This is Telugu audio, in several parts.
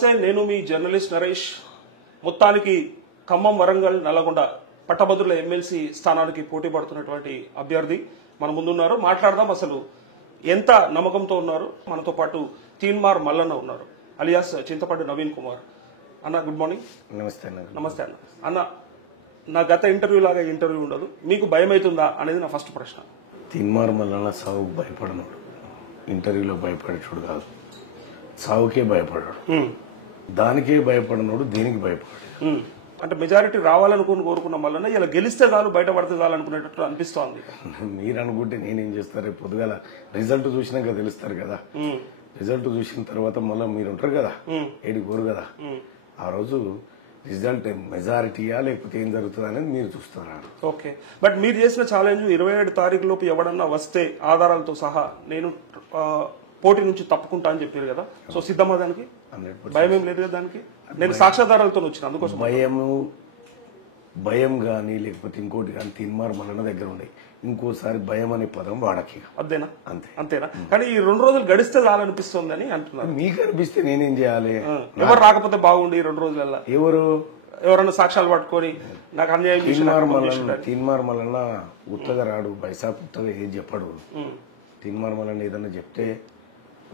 నమస్తే, నేను మీ జర్నలిస్ట్ నరేష్. మొత్తానికి ఖమ్మం, వరంగల్, నల్లగొండ పట్టభద్రుల ఎమ్మెల్సీ స్థానానికి పోటీ పడుతున్నటువంటి అభ్యర్థి మన ముందున్నారు. మాట్లాడదాం అసలు ఎంత నమ్మకంతో ఉన్నారు. మనతో పాటు తీన్మార్ మల్లన్న ఉన్నారు, అలియాస్ చింతపండు నవీన్ కుమార్. అన్న గుడ్ మార్నింగ్. నమస్తే అన్న. నమస్తే అన్న. అన్న, నా గత ఇంటర్వ్యూ లాగా ఇంటర్వ్యూ ఉండదు, మీకు భయం అవుతుందా అనేది నా ఫస్ట్ ప్రశ్న. తీన్మార్ మల్లన్న సావుకు భయపడనోడు, ఇంటర్వ్యూలో భయపడేటోడు కాదు. సావుకే భయపడాడు, దానికే భయపడనోడు దేనికి భయపడాడు. అంటే మెజారిటీ రావాలనుకుని కోరుకున్న మల్లన్న ఇలా గెలిస్తే చాలు, బయటపడితే చాలు అనుకునేటట్టు అనిపిస్తోంది. మీరు అనుకుంటే నేనేం చేస్తారు, రేపు పొద్దుగాల రిజల్ట్ చూసినాక తెలుస్తారు కదా. రిజల్ట్ చూసిన తర్వాత మళ్ళీ మీరు ఉంటారు కదా, ఏడి కోరు కదా. ఆ రోజు రిజల్ట్ మెజారిటీయా లేకపోతే ఏం జరుగుతుంది అనేది మీరు చూస్తారా. ఓకే, బట్ మీరు చేసిన ఛాలెంజ్ 27 తారీఖు లోపు ఎవడన్నా వస్తే ఆధారాలతో సహా నేను పోటీ నుంచి తప్పుకుంటా అని చెప్పారు కదా. సో సిద్ధమా దానికి? 100% భయం ఏం లేదు కదా దానికి? నేను సాక్ష్యాధారాలతో వచ్చిన, అందుకోసం. భయం గానీ లేకపోతే ఇంకోటి కానీ తీన్మార్ మల్లన్న దగ్గర ఉన్నాయి. ఇంకోసారి భయం అనే పదం వాడకి. అదేనా? అంతే. అంతేనా? కానీ ఈ 2 రోజులు గడిస్తే చాలనిపిస్తుంది అని అంటున్నారు. మీకు అనిపిస్తే నేనేం చేయాలి? ఎవరు రాకపోతే బాగుండి 2 రోజులలో ఎవరన్నా సాక్ష్యాలు పట్టుకొని నాకు అన్యాయం తీన్మార్ మల్లన్న ఉత్తగా రాడు, బైసా ఉత్తగా ఏది చెప్పడు. తీన్మార్ మల్లన్న ఏదన్నా చెప్తే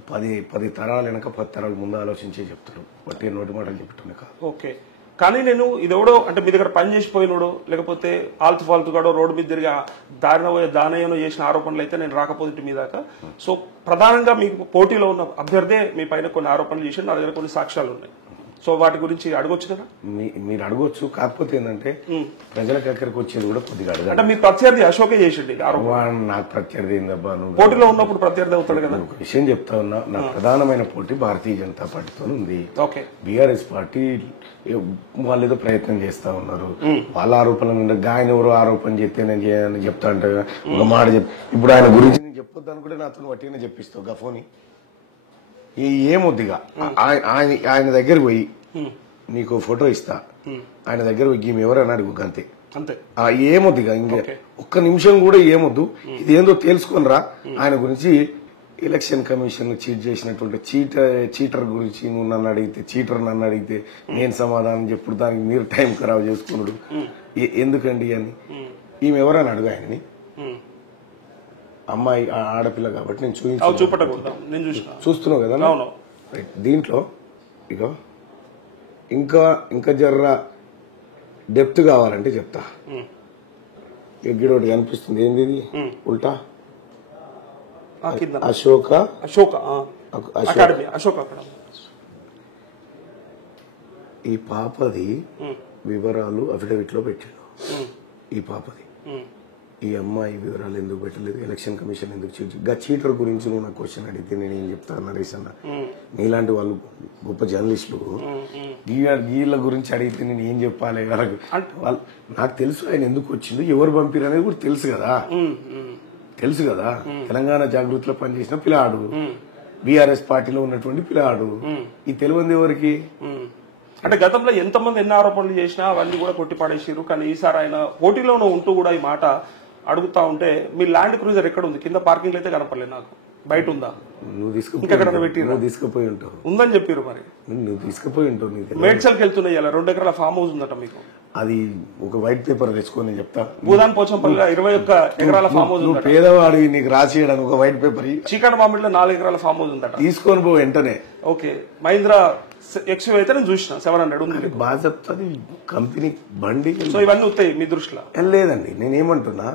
10 తరాలు వెనక 10 తరాలు ముందు ఆలోచించే చెప్తాడు, బట్టి నోటి మాటలు చెప్తుండే కాదు. ఓకే, కానీ నేను ఇదెవడో అంటే మీ దగ్గర పని చేసిపోయినోడో లేకపోతే ఆల్తు ఫాల్తుగాడో రోడ్డు మీద తిరిగి దానయ్యనో చేసిన ఆరోపణలు అయితే నేను రాకపోతే మీ దాకా. సో ప్రధానంగా మీకు పోటీలో ఉన్న అభ్యర్థే మీ పైన కొన్ని ఆరోపణలు చేసి నా దగ్గర కొన్ని సాక్ష్యాలు ఉన్నాయి. సో వాటి గురించి అడగొచ్చు కదా? మీరు అడగొచ్చు, కాకపోతే ఏంటంటే ప్రజలకు ఎక్కడికి వచ్చేది కూడా కొద్దిగా అడగ. అంటే మీ ప్రత్యర్థి అశోకే చేసిండి నాకు ప్రత్యర్థి ఏందబ్బా, నువ్వు పోటీలో ఉన్నప్పుడు ప్రత్యర్థి అవుతాడు కదా. ఒక విషయం చెప్తా ఉన్నా, నా ప్రధానమైన పోటీ భారతీయ జనతా పార్టీతో ఉంది. ఓకే, బీఆర్ఎస్ పార్టీ వాళ్ళు ఏదో ప్రయత్నం చేస్తా ఉన్నారు. వాళ్ళ ఆరోపణలు ఆయన ఎవరో ఆరోపణ చేస్తే నేను చెప్తా అంటే ఒక మాట ఇప్పుడు ఆయన గురించి నేను చెప్పొద్దు అనుకుంటే నాతో వట్టిగానే చెప్పిస్తావు గఫోని. ఏమొద్దిగా ఆయన దగ్గర పోయి నీకు ఫోటో ఇస్తా, ఆయన దగ్గర పోయి ఈమె ఎవరని అడుగు, అంతే. ఏమొద్దిగా ఇంకా ఒక్క నిమిషం కూడా ఏమొద్దు. ఇదేందో తెలుసుకొని రా. ఆయన గురించి ఎలక్షన్ కమిషన్ చీట్ చేసినటువంటి చీటర్ గురించి నువ్వు నన్ను అడిగితే, చీటర్ నన్ను అడిగితే నేను సమాధానం చెప్పుడు, దానికి మీరు టైం ఖరాబ్ చేసుకున్నాడు ఎందుకండి అని. ఈమె ఎవరని అడుగు ఆయనని. అమ్మాయి ఆడపిల్ల కాబట్టి నేను చూస్తున్నావు కదా. దీంట్లో ఇగో ఇంకా జర్ర డెప్త్ కావాలంటే చెప్తా. ఎగ్గిడోటి కనిపిస్తుంది, ఏంది ఇది ఉల్టా? అశోక ఈ పాపది వివరాలు అఫిడవిట్ లో పెట్టాడు. ఈ పాపది, ఈ అమ్మాయి వివరాలు ఎందుకు పెట్టలేదు, ఎలక్షన్ కమిషన్ ఎందుకు చీటర్ గురించి నువ్వు నాకు క్వశ్చన్ అడిగితే నేను ఏం చెప్తాను నరేష్ అన్న. నీలాంటి వాళ్ళు గొప్ప జర్నలిస్టులు వీళ్ళ గురించి అడిగితే నేను ఏం చెప్పాలి? వాళ్ళు నాకు తెలుసు ఆయన ఎందుకు వచ్చిండు, ఎవరు పంపిరు అనేది కూడా తెలుసు కదా. తెలంగాణ జాగృతిలో పనిచేసిన పిల్లాడు, బీఆర్ఎస్ పార్టీలో ఉన్నటువంటి పిల్లాడు. ఈ తెలియంది ఎవరికి? అంటే గతంలో ఎంతమంది ఎన్ని ఆరోపణలు చేసినా అవన్నీ కూడా కొట్టి పడేసారు. కానీ ఈసారి ఆయన పోటీలోనే ఉంటూ కూడా ఈ మాట అడుగుతా ఉంటే, మీ ల్యాండ్ క్రూజర్ ఎక్కడ ఉంది? కింద పార్కింగ్ అయితే కనపడలేదు నాకు, బయట ఉందా? నువ్వు తీసుకుపోయి ఉంటావు ఉందని చెప్పారు. మరి నువ్వు తీసుకుపోయి ఉంటావు. మేడ్చల్కి వెళ్తున్నాయి, 2 ఎకరాల ఫామ్ హౌస్ ఉందట మీకు. అది ఒక వైట్ పేపర్ తెచ్చుకొని చెప్తా. భూదాన్ పోచంపల్లిలో 21 ఎకరాల ఫామ్ హౌస్ ఉంది. పేదవాడి నీకు రాసేయడానికి ఒక వైట్ పేపర్. చీకటి మామిడిలో 4 ఎకరాల ఫామ్ హౌస్ ఉందట, తీసుకొని పో వెంటనే. ఓకే, మహీంద్రా ఎక్స్యూ అయితే నేను చూసిన 700 ఉంది. బాగా చెప్తాది కంపెనీ బండి. సో ఇవన్నీ వస్తాయి మీ దృష్టిలో? లేదండి, నేనేమంటున్నా,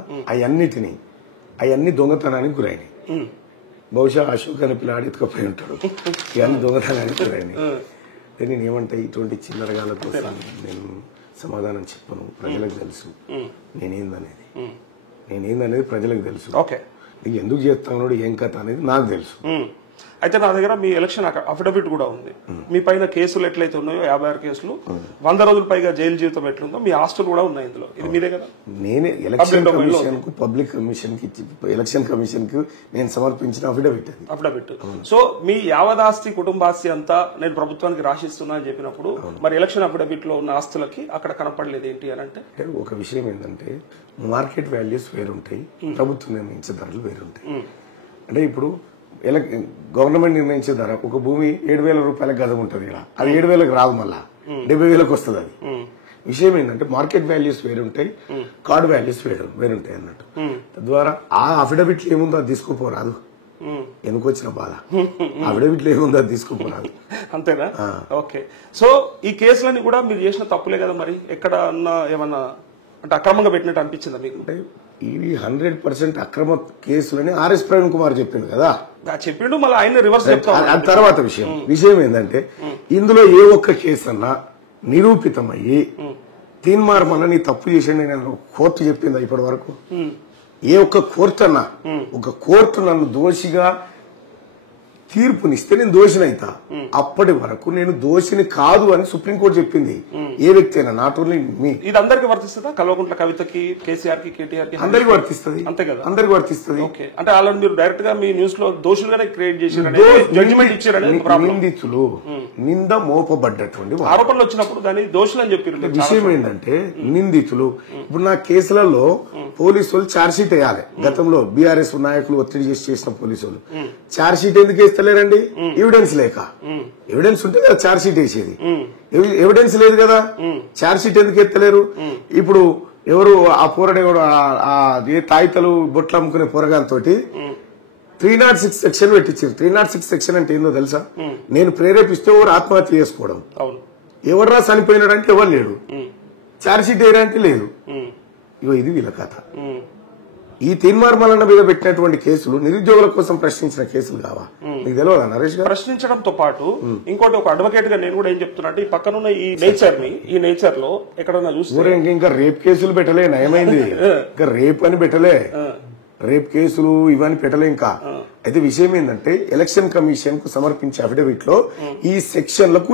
అవన్నీ దొంగతనానికి గురైనాయి. బహుశా అశోక్ అని పిల్లాడి ఎత్తుకపోయి ఉంటాడు. ఇవన్నీ దొంగతనానికి గురైనాయి. నేనేమంటా, ఇటువంటి చిల్లరగాల కోసం నేను సమాధానం చెప్పను. ప్రజలకు తెలుసు నేనేందనేది ప్రజలకు తెలుసు. నీకు ఎందుకు చేస్తాను ఏం కథ అనేది నాకు తెలుసు. అయితే నా దగ్గర మీ ఎలక్షన్ అఫిడవిట్ కూడా ఉంది. మీ పైన కేసులు ఎట్లయితే ఉన్నాయో 56 కేసులు, 100 రోజుల పైగా జైలు జీవితం ఎట్లుందో మీ ఆస్తులు కూడా ఉన్నాయి ఇందులో. ఇది మీదే కదా? నేనే ఎలక్షన్ కమిషన్ కు, పబ్లిక్ కమిషన్ కి, ఎలక్షన్ కమిషన్ కు నేను సమర్పించిన అఫిడవిట్. సో మీ యావదాస్తి, కుటుంబాస్తి అంతా నేను ప్రభుత్వానికి రాసిస్తున్నా అని చెప్పినప్పుడు మరి ఎలక్షన్ అఫిడవిట్ లో ఉన్న ఆస్తులకి అక్కడ కనపడలేదు ఏంటి అని అంటే? ఒక విషయం ఏంటంటే, మార్కెట్ వాల్యూస్ వేరుంటాయి, ప్రభుత్వం నిర్ణయించే ధరలు వేరుంటాయి. అంటే ఇప్పుడు గవర్నమెంట్ నిర్ణయించే ధర ఒక భూమి 7,000 రూపాయల గజం ఉంటుంది ఇక్కడ, అది 7,000కి రాదు, మళ్ళా 70,000కి వస్తుంది. అది విషయం ఏంటంటే మార్కెట్ వాల్యూస్ వేరుంటాయి, కార్డ్ వాల్యూస్ వేరుంటాయి అన్నట్టు. తద్వారా ఆ అఫిడవిట్లు ఏముందో అది తీసుకుపోరాదు, ఎందుకు వచ్చిన బాధ, అఫిడవిట్లు ఏముందో అది తీసుకుపోరాదు. అంతేనా? ఓకే. సో ఈ కేసులన్నీ కూడా మీరు చేసిన తప్పులే కదా, మరి ఎక్కడ ఏమన్నా అంటే అక్రమంగా పెట్టినట్టు అనిపించిందా మీకు? అంటే ఇవి 100% అక్రమ కేసులని ఆర్ఎస్ ప్రవీణ్ కుమార్ చెప్పింది కదా, చెప్పిండు, మళ్ళీ ఆయన రివర్స్ చెప్తాను. అది తర్వాత విషయం ఏంటంటే ఇందులో ఏ ఒక్క కేసు అన్నా నిరూపితమయ్యి తీన్మార్ మళ్ళీ నీ తప్పు చేసిండి నేను కోర్టు చెప్పిందా ఇప్పటి వరకు? ఏ ఒక్క కోర్టు అన్నా, ఒక కోర్టు నన్ను దోషిగా తీర్పునిస్తే నేను దోషినైతా, అప్పటి వరకు నేను దోషిని కాదు అని సుప్రీంకోర్టు చెప్పింది. ఏ వ్యక్తి అయినా, నాట్ ఓన్లీ మీ. ఇది అందరికి వర్తిస్తుందా? కల్వకుంట్ల కవితకి, కేసీఆర్ కి, కేటీఆర్ కి అందరికి వర్తిస్తుంది. అంతే కదా, అందరికి వర్తిస్తుంది. ఓకే. అంటే వాళ్ళని మీరు డైరెక్ట్ గా మీ న్యూస్ లో దోషులుగానే క్రియేట్ చేశారని జడ్జిమెంట్ ఇచ్చారని నిందితులు నింద మోపబడ్డటువంటి ఆరోపణలు వచ్చినప్పుడు దాన్ని దోషులు అని చెప్పారు. విషయం ఏంటంటే నిందితులు ఇప్పుడు నా కేసులలో పోలీసులు ఛార్జ్షీట్ వేయాలి. గతంలో బీఆర్ఎస్ నాయకులు ఒత్తిడి చేసి చేసిన పోలీసులు ఛార్జ్షీట్ ఎందుకు వేస్తలేరండి? ఎవిడెన్స్ లేక. ఎవిడెన్స్ ఉంటే కదా ఛార్జ్షీట్ వేసేది, ఎవిడెన్స్ లేదు కదా, ఛార్జ్షీట్ ఎందుకు ఎత్తలేరు? ఇప్పుడు ఎవరు ఆ పోరడెవరు ఏ తాయితలు బొట్లు అమ్ముకునే పోరగాంతో 306 సెక్షన్ పెట్టించారు. 306 సెక్షన్ అంటే ఏందో తెలుసా? నేను ప్రేరేపిస్తే ఎవరు ఆత్మహత్య చేసుకోవడం, ఎవర్రా చనిపోయినాడంటే ఎవరు లేడు, ఛార్జ్షీట్ వేయడానికి లేదు. ఇగో ఇది వీళ్ళ కథ. ఈ తీన్మార్ మల్లన్న మీద పెట్టినటువంటి కేసులు నిరుద్యోగుల కోసం ప్రశ్నించిన కేసులు కావా? మీకు తెలియదా నరేష్ గారు? ప్రశ్నించడంతో పాటు ఇంకోటి ఒక అడ్వకేట్ గా నేను కూడా ఏం చెప్తున్నా అంటే ఈ పక్కనున్న ఈ నేచర్ లో ఎక్కడన్నా చూస్తే ఇంకా రేప్ కేసులు పెట్టలే, నయమైంది. ఇంకా రేప్ అని పెట్టలే, రేప్ కేసులు ఇవన్నీ పెట్టలే ఇంకా. అయితే విషయం ఏంటంటే ఎలక్షన్ కమిషన్ కు సమర్పించే అఫిడవిట్ లో ఈ సెక్షన్లకు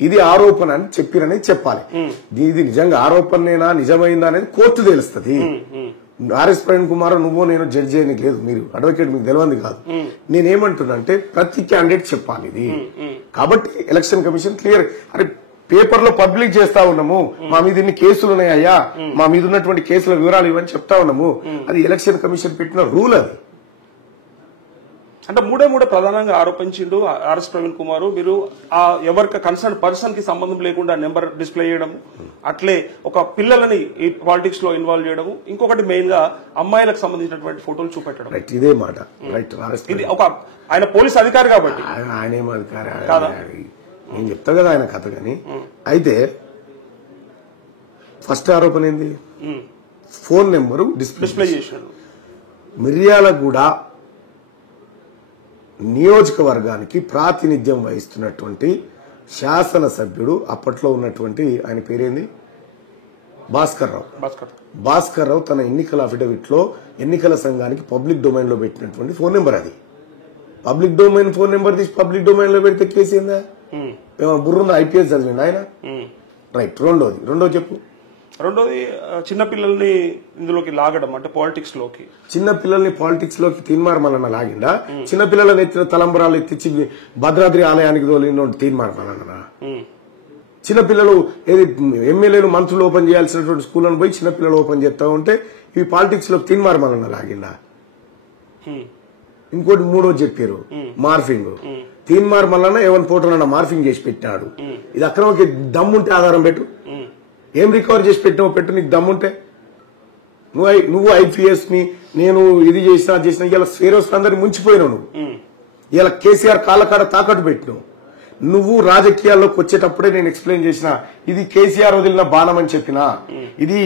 ఇది ఆరోపణ అని చెప్పిరనేది చెప్పాలి. ఇది నిజంగా ఆరోపణనేనా నిజమైందా అనేది కోర్టు తెలుస్తుంది. ఆర్ఎస్ ప్రవీణ్ కుమార్ నువ్వు నేను జడ్జి అని లేదు, మీరు అడ్వకేట్, మీకు తెలియంది కాదు. నేనేమంటున్నా అంటే ప్రతి క్యాండిడేట్ చెప్పాలి ఇది. కాబట్టి ఎలక్షన్ కమిషన్ క్లియర్, అరే పేపర్ లో పబ్లిక్ చేస్తా ఉన్నాము, మా మీద ఇన్ని కేసులు ఉన్నాయ్యా, మా మీద ఉన్నటువంటి కేసుల వివరాలు ఇవన్నీ చెప్తా ఉన్నాము, అది ఎలక్షన్ కమిషన్ పెట్టిన రూల్. అది అంటే మూడే ప్రధానంగా ఆరోపించిండు ఆర్ఎస్ ప్రవీణ్ కుమార్. మీరు ఆ ఎవరికి కన్సర్న్ పర్సన్ కి సంబంధం లేకుండా నెంబర్ డిస్ప్లే చేయడము, అట్లే ఒక పిల్లలని ఈ పాలిటిక్స్ లో ఇన్వాల్వ్ చేయడము, ఇంకొకటి మెయిన్ గా అమ్మాయిలకు సంబంధించినటువంటి ఫోటోలు చూపెట్టడం. ఇదే మాట రైట్. ఇది ఒక ఆయన పోలీస్ అధికారి కాబట్టి ఆయనేం అధికారి నేను చెప్తా కదా ఆయన కథ. కానీ అయితే ఫస్ట్ ఆరోపణ ఏంది? ఫోన్ నెంబరు డిస్ప్లే చేశాడు. మిర్యాలగూడ నియోజకవర్గానికి ప్రాతినిధ్యం వహిస్తున్నటువంటి శాసనసభ్యుడు అప్పట్లో ఉన్నటువంటి ఆయన పేరేంది? భాస్కర్ రావు తన ఎన్నికల అఫిడవిట్ లో ఎన్నికల సంఘానికి పబ్లిక్ డొమైన్ లో పెట్టినటువంటి ఫోన్ నెంబర్. అది పబ్లిక్ డొమైన్ ఫోన్ నెంబర్ తీసి పబ్లిక్ డొమైన్ లో పెడితే కేసు ఏందా? బుర్రుందా? ఐపీఎస్ చదివిండి ఆయన. రైట్. రెండోది చెప్పు. రెండోది చిన్నపిల్లల్ని ఇందులోకి లాగడం, అంటే పాలిటిక్స్ లోకి. చిన్నపిల్లల్ని పాలిటిక్స్ లోకి తీన్మార్ మల్లన్న లాగిండా? చిన్నపిల్లలను ఎత్తిన తలంబరాలు ఎత్తిచ్చి భద్రాద్రి ఆలయానికి తోలిన తీన్మార్ మల్లన్న. చిన్నపిల్లలు ఏది ఎమ్మెల్యేలు మంత్రులు ఓపెన్ చేయాల్సినటువంటి స్కూళ్ళను పోయి చిన్నపిల్లలు ఓపెన్ చేస్తా ఉంటే ఇవి పాలిటిక్స్ లో తీన్మార్ మల్లన్న లాగిండా? ఇంకోటి మూడోది చెప్పారు, మార్ఫింగ్. తీన్మార్ మల్లన్న ఏవన్ ఫోటోలన్నా మార్ఫింగ్ చేసి పెట్టాడు. ఇది అక్రమకి దమ్ముంటే ఆధారం పెట్టు. ఏం రికవర్ చేసి పెట్టు, నీకు దమ్ముంటే. నువ్వు ఐపీఎస్ ని నేను ఇది చేసినా ఇలా ఫేరోస్ అందరినీ ముంచిపోయినావు. నువ్వు ఇలా కేసీఆర్ కాళ్ళ కాడ తాకట్టు పెట్టినావు. నువ్వు రాజకీయాల్లోకి వచ్చేటప్పుడే నేను ఎక్స్ప్లెయిన్ చేసిన ఇది కేసీఆర్ వదిలిన బాణం అని చెప్పినా, ఇది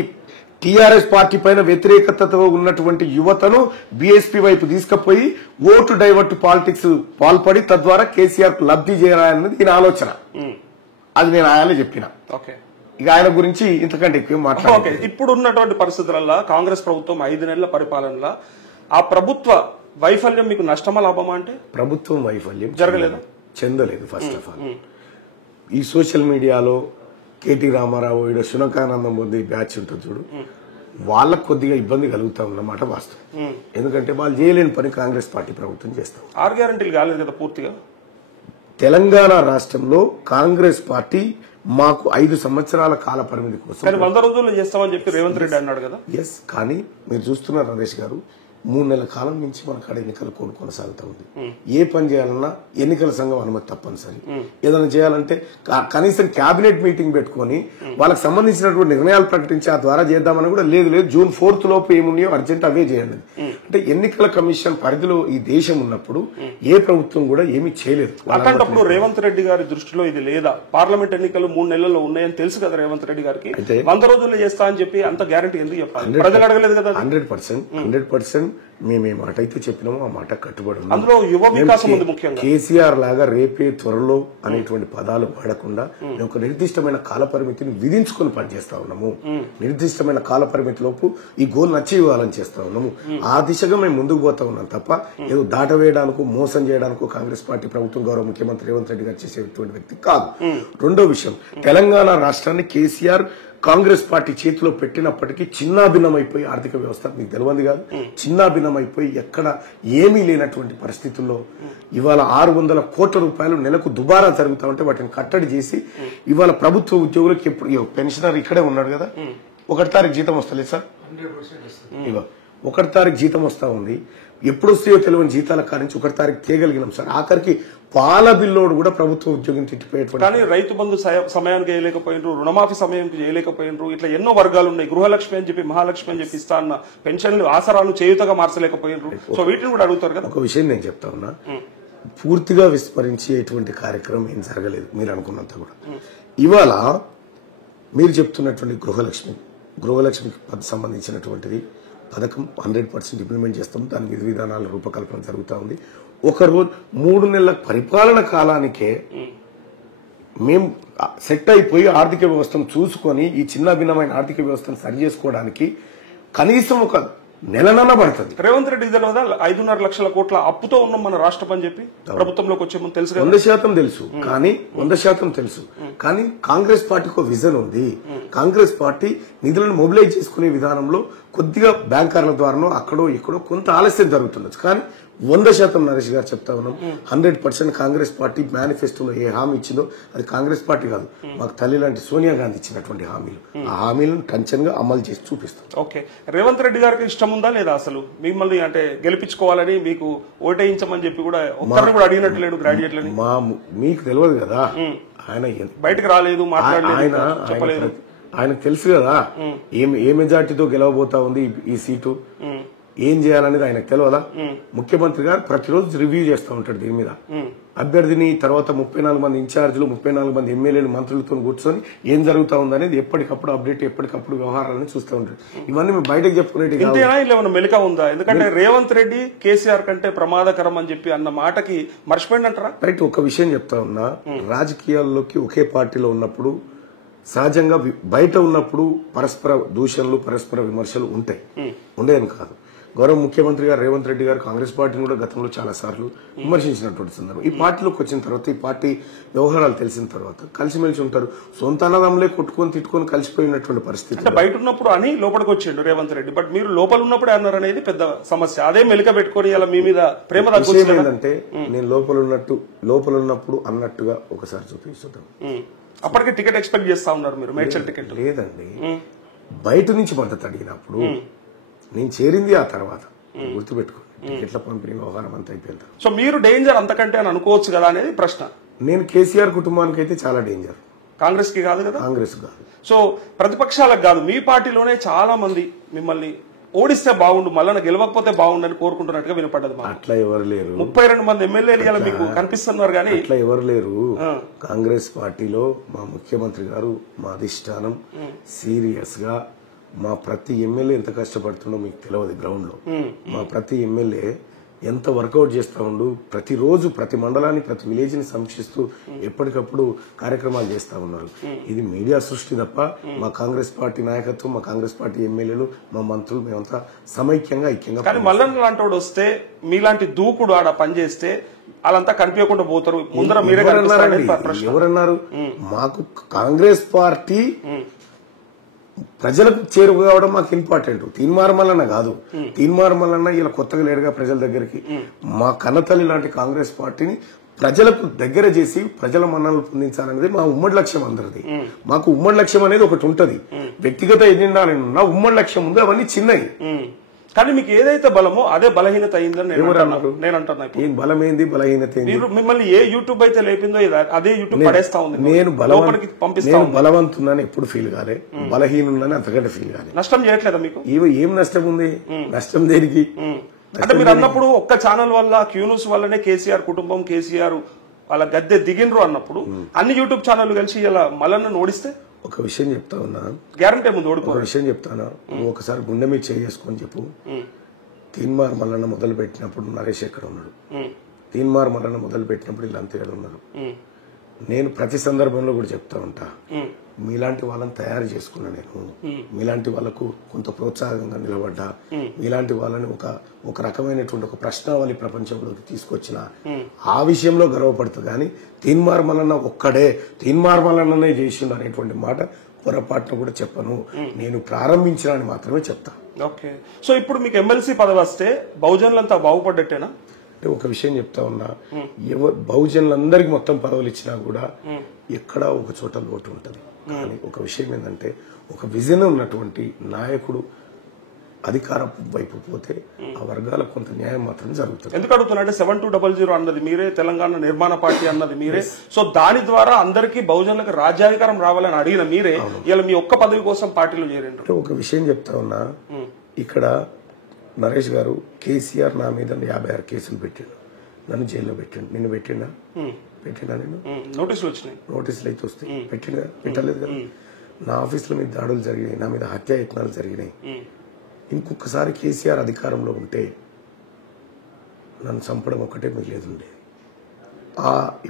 టీఆర్ఎస్ పార్టీ పైన వ్యతిరేకతతో ఉన్నటువంటి యువతను బీఎస్పీ వైపు తీసుకుపోయి ఓటు డైవర్ట్ పాలిటిక్స్ పాల్పడి తద్వారా కేసీఆర్ కు లబ్ధి చేయాలన్నది ఈయన ఆలోచన. అది నేను ఆయనే చెప్పిన. ఇక ఆయన గురించి ఇంతకంటే ఎక్కువ మాట్లాడాలి. ఇప్పుడు ఉన్నటువంటి పరిస్థితులలో కాంగ్రెస్ ప్రభుత్వం 5 నెలల పరిపాలనలో ఆ ప్రభుత్వ వైఫల్యం మీకు నష్టమా లాభమా? అంటే ప్రభుత్వం వైఫల్యం జరగలేదు, చెందలేదు. ఫస్ట్ ఆఫ్ ఆల్ ఈ సోషల్ మీడియాలో కేటీ రామారావు ఈడ శునకానందం పొంది బ్యాచ్ ఉంటుంది చూడు, వాళ్ళకు కొద్దిగా ఇబ్బంది కలుగుతా ఉన్నమాట వాస్తవం. ఎందుకంటే వాళ్ళు చేయలేని పని కాంగ్రెస్ పార్టీ ప్రభుత్వం చేస్తాం. 6 గ్యారెంటీలు కాలేదు కదా పూర్తిగా. తెలంగాణ రాష్ట్రంలో కాంగ్రెస్ పార్టీ మాకు 5 సంవత్సరాల కాల పరిమితి కోసం 100 రోజుల్లో చేస్తామని చెప్పి రేవంత్ రెడ్డి అన్నాడు కదా. ఎస్, కానీ మీరు చూస్తున్నారు నరేష్ గారు, 3 నెలల కాలం నుంచి మన కాడ ఎన్నికల కోడ్ కొనసాగుతూ ఉంది. ఏ పని చేయాలన్నా ఎన్నికల సంఘం అనుమతి తప్పనిసరి. ఏదైనా చేయాలంటే కనీసం క్యాబినెట్ మీటింగ్ పెట్టుకొని వాళ్ళకి సంబంధించినటువంటి నిర్ణయాలు ప్రకటించి ఆ ద్వారా చేద్దామని కూడా లేదు జూన్ 4th లోపు ఏమున్నాయో అర్జెంట్ అవే చేయండి. అంటే ఎన్నికల కమిషన్ పరిధిలో ఈ దేశం ఉన్నప్పుడు ఏ ప్రభుత్వం కూడా ఏమీ చేయలేదు. అలాంటప్పుడు రేవంత్ రెడ్డి గారి దృష్టిలో ఇది లేదా? పార్లమెంట్ ఎన్నికలు 3 నెలల్లో ఉన్నాయని తెలుసు కదా రేవంత్ రెడ్డి గారికి. 100 రోజుల్లో చేస్తా అని చెప్పి అంత గ్యారంటీ ఎందుకు చెప్పాలి? ప్రజలు అడగలేదు కదా. 100% మేము ఏ మాట అయితే చెప్పినామో ఆ మాట కట్టుబడి ఉన్నాం. అందులో యువ వికాసం ఉంది ముఖ్యంగా. కేసీఆర్ లాగా రేపే త్వరలో అనేటువంటి పదాలు వాడకుండా మేము ఒక నిర్దిష్టమైన కాల పరిమితిని విధించుకుని పనిచేస్తా ఉన్నాము. నిర్దిష్టమైన కాల పరిమితి లోపు ఈ గోల్ అచీవ్ ఇవ్వాలని చేస్తా ఉన్నాము. ఆ దిశగా మేము ముందుకు పోతా ఉన్నాం తప్ప ఏదో దాటవేయడానికి మోసం చేయడానికి కాంగ్రెస్ పార్టీ ప్రభుత్వం గౌరవ ముఖ్యమంత్రి రేవంత్ రెడ్డి గారు చేసేటువంటి వ్యక్తి కాదు. రెండో విషయం, తెలంగాణ రాష్ట్రాన్ని కేసీఆర్ కాంగ్రెస్ పార్టీ చేతిలో పెట్టినప్పటికీ చిన్నాభిన్నమైపోయి ఆర్థిక వ్యవస్థ మీకు తెలియంది కాదు, చిన్నాభిన్నమైపోయి ఎక్కడ ఏమీ లేనటువంటి పరిస్థితుల్లో ఇవాళ 600 కోట్ల రూపాయలు నెలకు దుబారా జరుగుతా ఉంటే వాటిని కట్టడి చేసి ఇవాళ ప్రభుత్వ ఉద్యోగులకు ఎప్పుడు పెన్షనర్ ఇక్కడే ఉన్నాడు కదా, 1 తారీఖు జీతం వస్తలేదు సార్, 1 తారీఖు జీతం వస్తా ఉంది. ఎప్పుడు వస్తాయో తెలియని జీతాల కారించి 1 తారీఖు తీయగలిగినాం సార్. ఆఖరికి పాల బిల్లోడు కూడా ప్రభుత్వ ఉద్యోగం తిట్టిపోయేటువంటి. కానీ రైతు బంధు సమయానికి చేయలేకపోయినరు, రుణమాఫీ సమయానికి చేయలేకపోయినరు, ఇట్లా ఎన్నో వర్గాలు ఉన్నాయి. గృహలక్ష్మి అని చెప్పి మహాలక్ష్మి అని చెప్పి ఇస్తా అన్న పెన్షన్లు ఆసరాలు చేయుతగా మార్చలేకపోయినరు. సో వీటిని కూడా అడుగుతారు కదా. ఒక విషయం నేను చెప్తా ఉన్నా, పూర్తిగా విస్మరించి ఎటువంటి కార్యక్రమం ఏం జరగలేదు మీరు అనుకున్నంత కూడా. ఇవాళ మీరు చెప్తున్నటువంటి గృహలక్ష్మికి సంబంధించినటువంటిది పథకం 100% ఇంప్లిమెంట్ చేస్తాం. దాని విధి విధానాల రూపకల్పన జరుగుతూ ఉంది. ఒక రోజు 3 నెలల పరిపాలన కాలానికే మేము సెట్ అయిపోయి ఆర్థిక వ్యవస్థను చూసుకొని ఈ చిన్న భిన్నమైన ఆర్థిక వ్యవస్థను సరి చేసుకోవడానికి కనీసం ఒక నెలనన్నా పడుతుంది. రేవంత్ రెడ్డి తెలియదా 5.5 లక్షల కోట్ల అప్పుతో ఉన్నాం మన రాష్ట్రం అని చెప్పి ప్రభుత్వంలోకి వచ్చే ముందు తెలుసు. 100% తెలుసు, కానీ 100% తెలుసు. కానీ కాంగ్రెస్ పార్టీకి ఒక విజన్ ఉంది. కాంగ్రెస్ పార్టీ నిధులను మొబిలైజ్ చేసుకునే విధానంలో కొద్దిగా బ్యాంకర్ల ద్వారానో అక్కడో ఇక్కడో కొంత ఆలస్యం జరుగుతుండొచ్చు. కానీ 100% నరేష్ గారు చెప్తా ఉన్నాం, 100% కాంగ్రెస్ పార్టీ మేనిఫెస్టోలో ఏ హామీ ఇచ్చిందో అది కాంగ్రెస్ పార్టీ కాదు, మాకు తల్లి లాంటి సోనియా గాంధీ ఇచ్చినటువంటి హామీలు, ఆ హామీలను టంచన్గా అమలు చేసి చూపిస్తాం. ఓకే, రేవంత్ రెడ్డి గారికి ఇష్టం ఉందా లేదా అసలు మిమ్మల్ని అంటే గెలిపించుకోవాలని, మీకు ఓటేయించమని చెప్పి కూడా ఒక్కరిని కూడా అడిగినట్టు లేడు గ్రాడ్యుయేట్లని? మీకు తెలియదు కదా, ఆయన బయటకు రాలేదు, మాట్లాడలేదు, చెప్పలేదు. ఆయనకు తెలుసు కదా ఏ మెజార్టీతో గెలవబోతా ఉంది ఈ సీటు, ఏం చేయాలనేది ఆయనకు తెలియదా? ముఖ్యమంత్రి గారు ప్రతిరోజు రివ్యూ చేస్తూ ఉంటాడు దీని మీద. అభ్యర్థిని తర్వాత 34 మంది ఇన్ఛార్జీలు, 34 మంది ఎమ్మెల్యేలు, మంత్రులతో కూర్చొని ఏం జరుగుతా ఉందనేది ఎప్పటికప్పుడు అప్డేట్, ఎప్పటికప్పుడు వ్యవహారాలను చూస్తూ ఉంటాడు. ఇవన్నీ మేము బయటకు చెప్పుకునేది మెలిక ఉందా? ఎందుకంటే రేవంత్ రెడ్డి కేసీఆర్ కంటే ప్రమాదకరం అని చెప్పి అన్న మాటకి మర్చిపోయిందంటారా? రైట్, ఒక విషయం చెప్తా ఉన్నా, రాజకీయాల్లోకి ఒకే పార్టీలో ఉన్నప్పుడు సహజంగా బయట ఉన్నప్పుడు పరస్పర దూషణలు, పరస్పర విమర్శలు ఉంటాయి, ఉండేదని కాదు. గౌరవ ముఖ్యమంత్రి గారు రేవంత్ రెడ్డి గారు కాంగ్రెస్ పార్టీని కూడా గతంలో చాలా సార్లు విమర్శించినటువంటి సందర్భం. ఈ పార్టీలోకి వచ్చిన తర్వాత, ఈ పార్టీ వ్యవహారాలు తెలిసిన తర్వాత కలిసిమెలిసి ఉంటారు. సొంత అన్నదమ్ములే కొట్టుకొని తిట్టుకొని కలిసిపోయినటువంటి పరిస్థితి. బయట ఉన్నప్పుడు అని లోపలికి వచ్చిండు రేవంత్ రెడ్డి, బట్ మీరు లోపల ఉన్నప్పుడే అన్నారు అనేది పెద్ద సమస్య. అదే మెలిక పెట్టుకొని ఇలా మీ మీద ప్రేమ ఏంటంటే, నేను లోపల ఉన్నప్పుడు అన్నట్టుగా ఒకసారి చూపిస్తుంటాం. అప్పటికే టికెట్ ఎక్స్పెక్ట్ చేస్తా ఉన్నారు మీరు? మేడ్చల్ టికెట్ లేదండి, బయట నుంచి మద్దతు అడిగినప్పుడు నేను చేరింది ఆ తర్వాత, గుర్తుపెట్టుకోండి, టికెట్ల పంపిణీ వ్యవహారం అంతా అయిపోయింది. సో మీరు డేంజర్ అంతకంటే అని అనుకోవచ్చు కదా అనేది ప్రశ్న. నేను కేసీఆర్ కుటుంబానికి అయితే చాలా డేంజర్, కాంగ్రెస్ కి కాదు కదా. కాంగ్రెస్ కాదు, సో ప్రతిపక్షాలకు కాదు, మీ పార్టీలోనే చాలా మంది మిమ్మల్ని ఓడిస్తే బాగుండు, మళ్ళీ గెలవకపోతే బాగుండు అని కోరుకుంటున్నట్టుగా వినపడ్డది. అట్లా ఎవరు లేరు. 32 మంది ఎమ్మెల్యేలు మీకు కనిపిస్తున్నారు, కానీ అట్లా ఎవరు లేరు. కాంగ్రెస్ పార్టీలో మా ముఖ్యమంత్రి గారు, మా అధిష్టానం సీరియస్ గా, మా ప్రతి ఎమ్మెల్యే ఎంత కష్టపడుతుండో మీకు తెలియదు. గ్రౌండ్ లో మా ప్రతి ఎమ్మెల్యే ఎంత వర్కౌట్ చేస్తా ఉండు, ప్రతిరోజు ప్రతి మండలాన్ని, ప్రతి విలేజ్ ని సమీక్షిస్తూ ఎప్పటికప్పుడు కార్యక్రమాలు చేస్తా ఉన్నారు. ఇది మీడియా సృష్టి తప్ప మా కాంగ్రెస్ పార్టీ నాయకత్వం, మా కాంగ్రెస్ పార్టీ ఎమ్మెల్యేలు, మా మంత్రులు మేమంతా సమైక్యంగా, ఐక్యంగా. కానీ మల్లన్న లాంటి వస్తే, మీలాంటి దూకుడు ఆడ పనిచేస్తే వాళ్ళంతా కనిపించకుండా పోతారు. ముందర మీరే ఎవరన్నారు? మాకు కాంగ్రెస్ పార్టీ ప్రజలకు చేరువ కావడం మాకు ఇంపార్టెంట్. తీన్మార్మలన్న కాదు, తీన్మార్మలన్న ఇలా కొత్తగా లేడుగా ప్రజల దగ్గరికి. మా కన్నతల్లి లాంటి కాంగ్రెస్ పార్టీని ప్రజలకు దగ్గర చేసి ప్రజల మన్ననలు పొందించాలనేది మా ఉమ్మడి లక్ష్యం అందరిది. మాకు ఉమ్మడి లక్ష్యం అనేది ఒకటి ఉంటది, వ్యక్తిగత ఎజెండా ఉమ్మడి లక్ష్యం ఉంది, అవన్నీ చిన్నవి. కానీ మీకు ఏదైతే బలమో అదే బలహీనత అయిందని నేను అంటున్నా. ఏం బలం ఏంది, బలహీనత ఏంది? మీరు మిమ్మల్ని ఏ యూట్యూబ్ అయితే లేపిందో అదే యూట్యూబ్ పడేస్తా ఉంది. నేను బలవంతున్నాను ఎప్పుడు ఫీల్ కాలే, బలహీనున్నాను అంతకంటే ఫీల్ కాలే. నష్టం చేయట్లేదా మీకు? ఏం నష్టం ఉంది? నష్టం దేనికి? అంటే మీరు అన్నప్పుడు ఒక్క ఛానల్ వల్ల క్యూన్యూస్ వల్లనే కేసీఆర్ కుటుంబం, కేసీఆర్ వాళ్ళ గద్దె దిగిండ్రు అన్నప్పుడు అన్ని యూట్యూబ్ ఛానల్ కలిసి ఇలా మల్లన్న ఓడిస్తే ఒక విషయం చెప్తా ఉన్నా, గ్యారంటీ ముందు ఓడిపో. ఒక విషయం చెప్తానా, నువ్వు ఒకసారి గుండె మీద చేసుకొని చెప్పు. తీన్మార్ మల్లన్న మొదలు పెట్టినప్పుడు నరేష్ ఎక్కడ ఉన్నాడు? తీన్మార్ మల్లన్న మొదలు పెట్టినప్పుడు వీళ్ళంతా ఎక్కడ ఉన్నారు? నేను ప్రతి సందర్భంలో కూడా చెప్తా ఉంటా, మీలాంటి వాళ్ళని తయారు చేసుకున్నా నేను. మీలాంటి వాళ్ళకు కొంత ప్రోత్సాహంగా నిలబడ్డా, మీలాంటి వాళ్ళని ఒక రకమైనటువంటి ఒక ప్రశ్నావళి ప్రపంచంలోకి తీసుకొచ్చిన ఆ విషయంలో గర్వపడుతూ, కానీ తీన్మార్ మల్లన్న ఒక్కడే తీన్మార్ మల్లన్ననే చేసిండు అనేటువంటి మాట పొరపాటున కూడా చెప్పను. నేను ప్రారంభించిన అని మాత్రమే చెప్తా. ఓకే, సో ఇప్పుడు మీకు ఎమ్మెల్సీ పదవి వస్తే బహుజనులంతా బాగుపడ్డట్టేనా? అంటే ఒక విషయం చెప్తా ఉన్నా, బహుజనులందరికీ మొత్తం పదవులు ఇచ్చినా కూడా ఎక్కడా ఒక చోట లోటు ఉంటుంది. కానీ ఒక విషయం ఏంటంటే, ఒక విజన్ ఉన్నటువంటి నాయకుడు అధికార వైపు పోతే ఆ వర్గాలకు కొంత న్యాయం మాత్రం జరుగుతుంది. ఎందుకు అడుగుతున్నా అంటే 7200 అన్నది మీరే, తెలంగాణ నిర్మాణ పార్టీ అన్నది మీరే. సో దాని ద్వారా అందరికీ బహుజనులకు రాజ్యాధికారం రావాలని అడిగిన మీరే ఇలా మీ ఒక్క పదవి కోసం పార్టీలో చేరండి. ఒక విషయం చెప్తా ఉన్నా, ఇక్కడ నరేష్ గారు కేసీఆర్ నా మీద 56 కేసులు పెట్టాడు, నన్ను జైల్లో పెట్టాడు. నిన్ను పెట్టిండా? నేను నోటీసులు వచ్చినాయి, నోటీసులు అయితే వస్తాయి. పెట్టలేదు కదా. నా ఆఫీసుల మీద దాడులు జరిగినాయి, నా మీద హత్యాయత్నాలు జరిగినాయి. ఇంకొకసారి కేసీఆర్ అధికారంలో ఉంటే నన్ను చంపడం ఒకటే మిగిలేదు ఉండేది.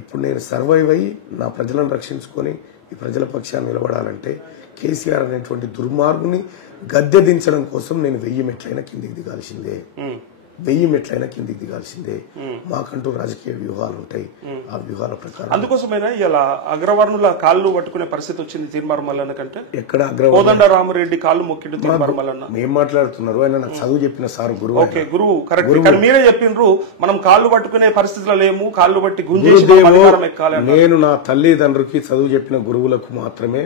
ఇప్పుడు నేను సర్వైవ్ అయ్యి నా ప్రజలను రక్షించుకొని ఈ ప్రజల పక్షాన్ని నిలబడాలంటే కేసీఆర్ అనేటువంటి దుర్మార్గుని గద్దె దించడం కోసం నేను 1000 మెట్లైనా కిందికి దిగాల్సిందే. 1000 మెట్లైనా కిందికి దిగాల్సిందే. మాకంటూ రాజకీయ వ్యూహాలు ఉంటాయి, ఆ వ్యూహాల ప్రకారం. అందుకోసమైనా ఇలా అగ్రవర్ణుల కాళ్ళు పట్టుకునే పరిస్థితి వచ్చింది తీన్మార్ మల్లన్న కంటే. ఎక్కడ కోదండరామరెడ్డి కాళ్ళు మొక్కిండు తీన్మార్ మల్లన్న. ఏం మాట్లాడుతున్నారు? ఆయన నాకు చదువు చెప్పిన సార్, గురువు. ఓకే, గురువు కరెక్ట్. కానీ మీరే చెప్పిండ్రు మనం కాళ్ళు పట్టుకునే పరిస్థితిలో లేము, కాళ్ళు పట్టి గుంజేసి ఎక్కాలి. నేను నా తల్లిదండ్రులకి చదువు చెప్పిన గురువులకు మాత్రమే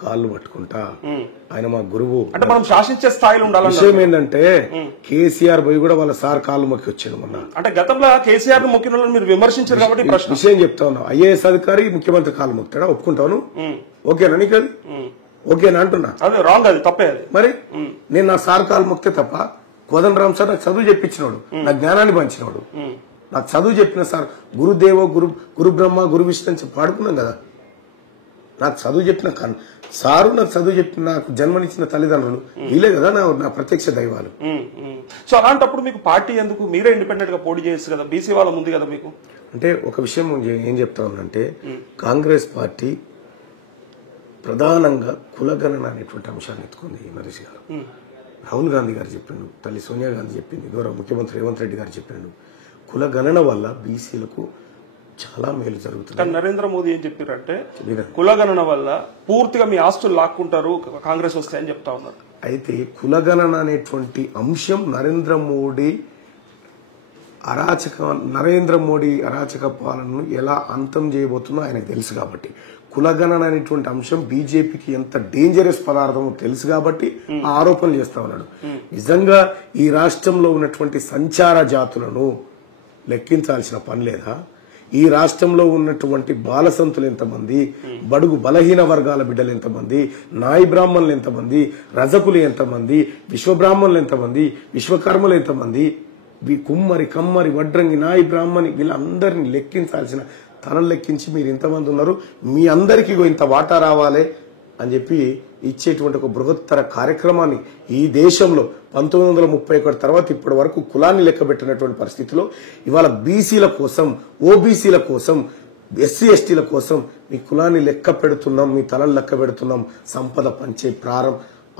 కాళ్ళు పట్టుకుంటా. ఆయన మా గురువు. అంటే మనం శాసించే స్థాయిలో ఉండాలి. విషయం ఏంటంటే కేసీఆర్ పోయి కూడా వాళ్ళ సార్ కాళ్ళు మొక్కి వచ్చాడు మొన్న. అంటే గతంలో కేసీఆర్ మొక్కిన వాళ్ళని మీరు విమర్శించారు కాబట్టి విషయం చెప్తా ఉన్నావు. ఐఏఎస్ అధికారి ముఖ్యమంత్రి కాళ్ళు మొక్కుతాడా? ఒప్పుకుంటాను. ఓకేనా నీకు? అది ఓకేనా అంటున్నా? అదే రాంగ్, అది తప్పే. అది మరి నేను నా సార్ కాళ్ళు మొక్కితే తప్ప? కోదండరామ్ సార్ నాకు చదువు చెప్పించినోడు, నా జ్ఞానాన్ని పంచినోడు, నాకు చదువు చెప్పిన సార్. గురుదేవో గురు బ్రహ్మ గురు విష్ణు అని పాడుకున్నాం కదా. నాకు చదువు చెప్పిన సారు, నాకు చదువు చెప్పిన, నాకు జన్మనిచ్చిన తల్లిదండ్రులు వీలే కదా నా ప్రత్యక్ష దైవాలు. సో అలాంటప్పుడు మీకు పార్టీ ఎందుకు? మీరే ఇండిపెండెంట్ గా పోటీ చేయొచ్చు కదా, బీసీ వాళ్ళ ఉంది కదా మీకు. అంటే ఒక విషయం ఏం చెప్తా ఉన్నానంటే, కాంగ్రెస్ పార్టీ ప్రధానంగా కులగణన అనేటువంటి అంశాన్ని ఎత్తుకుంది. నరేష్ గారు, రాహుల్ గాంధీ గారు చెప్పిండు, తల్లి సోనియా గాంధీ చెప్పింది, గౌరవ ముఖ్యమంత్రి రేవంత్ రెడ్డి గారు చెప్పిండు, కులగణన వల్ల బీసీలకు చాలా మేలు జరుగుతుంది. కానీ నరేంద్ర మోదీ ఏం చెప్పారంటే కులగణన వల్ల పూర్తిగా మీ ఆస్తులు లాక్కుంటారు కాంగ్రెస్ వస్తే అని చెప్తా ఉన్నారు. అయితే కులగణన అనేటువంటి అంశం నరేంద్ర మోడీ అరాచక పాలనను ఎలా అంతం చేయబోతుందో ఆయనకు తెలుసు కాబట్టి, కులగణన అనేటువంటి అంశం బీజేపీకి ఎంత డేంజరస్ పదార్థమో తెలుసు కాబట్టి ఆ ఆరోపణలు చేస్తా ఉన్నాడు. నిజంగా ఈ రాష్ట్రంలో ఉన్నటువంటి సంచార జాతులను లెక్కించాల్సిన పని లేదా? ఈ రాష్ట్రంలో ఉన్నటువంటి బాలసంతులు ఎంతమంది, బడుగు బలహీన వర్గాల బిడ్డలు ఎంతమంది, నాయి బ్రాహ్మణులు ఎంతమంది, రజకులు ఎంతమంది, విశ్వబ్రాహ్మణులు ఎంతమంది, విశ్వకర్మలు ఎంతమంది, కుమ్మరి కమ్మరి వడ్రంగి నాయి బ్రాహ్మణి వీళ్ళందరినీ లెక్కించాల్సిన తనలు లెక్కించి మీరు ఇంతమంది ఉన్నారు, మీ అందరికీ ఇంత వాటా రావాలి అని చెప్పి ఇచ్చేటువంటి ఒక బృహత్తర కార్యక్రమాన్ని ఈ దేశంలో 1931 తర్వాత ఇప్పటి వరకు కులాన్ని లెక్కబెట్టినటువంటి పరిస్థితిలో ఇవాళ బీసీల కోసం, ఓబీసీల కోసం, ఎస్సీ ఎస్టీల కోసం మీ కులాన్ని లెక్క పెడుతున్నాం, మీ తలలు లెక్క పెడుతున్నాం, సంపద పంచే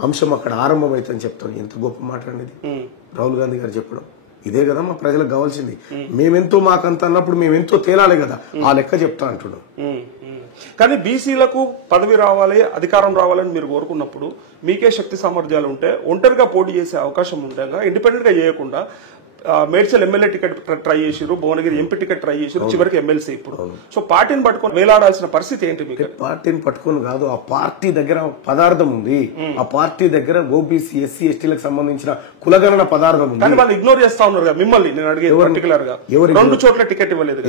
అంశం అక్కడ ఆరంభమైతుందని చెప్తాను. ఎంత గొప్ప మాట అనేది రాహుల్ గాంధీ గారు చెప్పడం. ఇదే కదా మా ప్రజలకు కావాల్సింది. మేమెంతో మాకంత అన్నప్పుడు మేమెంతో తేలాలి కదా, ఆ లెక్క చెప్తా అంటున్నాం. కానీ బీసీలకు పదవి రావాలి, అధికారం రావాలని మీరు కోరుకున్నప్పుడు మీకే శక్తి సామర్థ్యాలు ఉంటే ఒంటరిగా పోటీ చేసే అవకాశం ఉండగా ఇండిపెండెంట్ గా చేయకుండా మేడ్చల్ ఎమ్మెల్యే టికెట్ ట్రై చేసిరు, భువనగిరి ఎంపీ టికెట్ ట్రై చేసిరు, చివరికి ఎమ్మెల్సీ. ఇప్పుడు సో పార్టీని పట్టుకొని వేలాడాల్సిన పరిస్థితి ఏంటి మీకు? పార్టీని పట్టుకొని కాదు, ఆ పార్టీ దగ్గర పదార్థం ఉంది, ఆ పార్టీ దగ్గర ఓబీసీ ఎస్సీ ఎస్టీలకు సంబంధించిన కులగణన పదార్థం ఉంది. కానీ వాళ్ళు ఇగ్నోర్ చేస్తా ఉన్నారు కదా మిమ్మల్ని. నేను అడిగే పర్టికులర్ గా 2 చోట్ల టికెట్ ఇవ్వలేదు.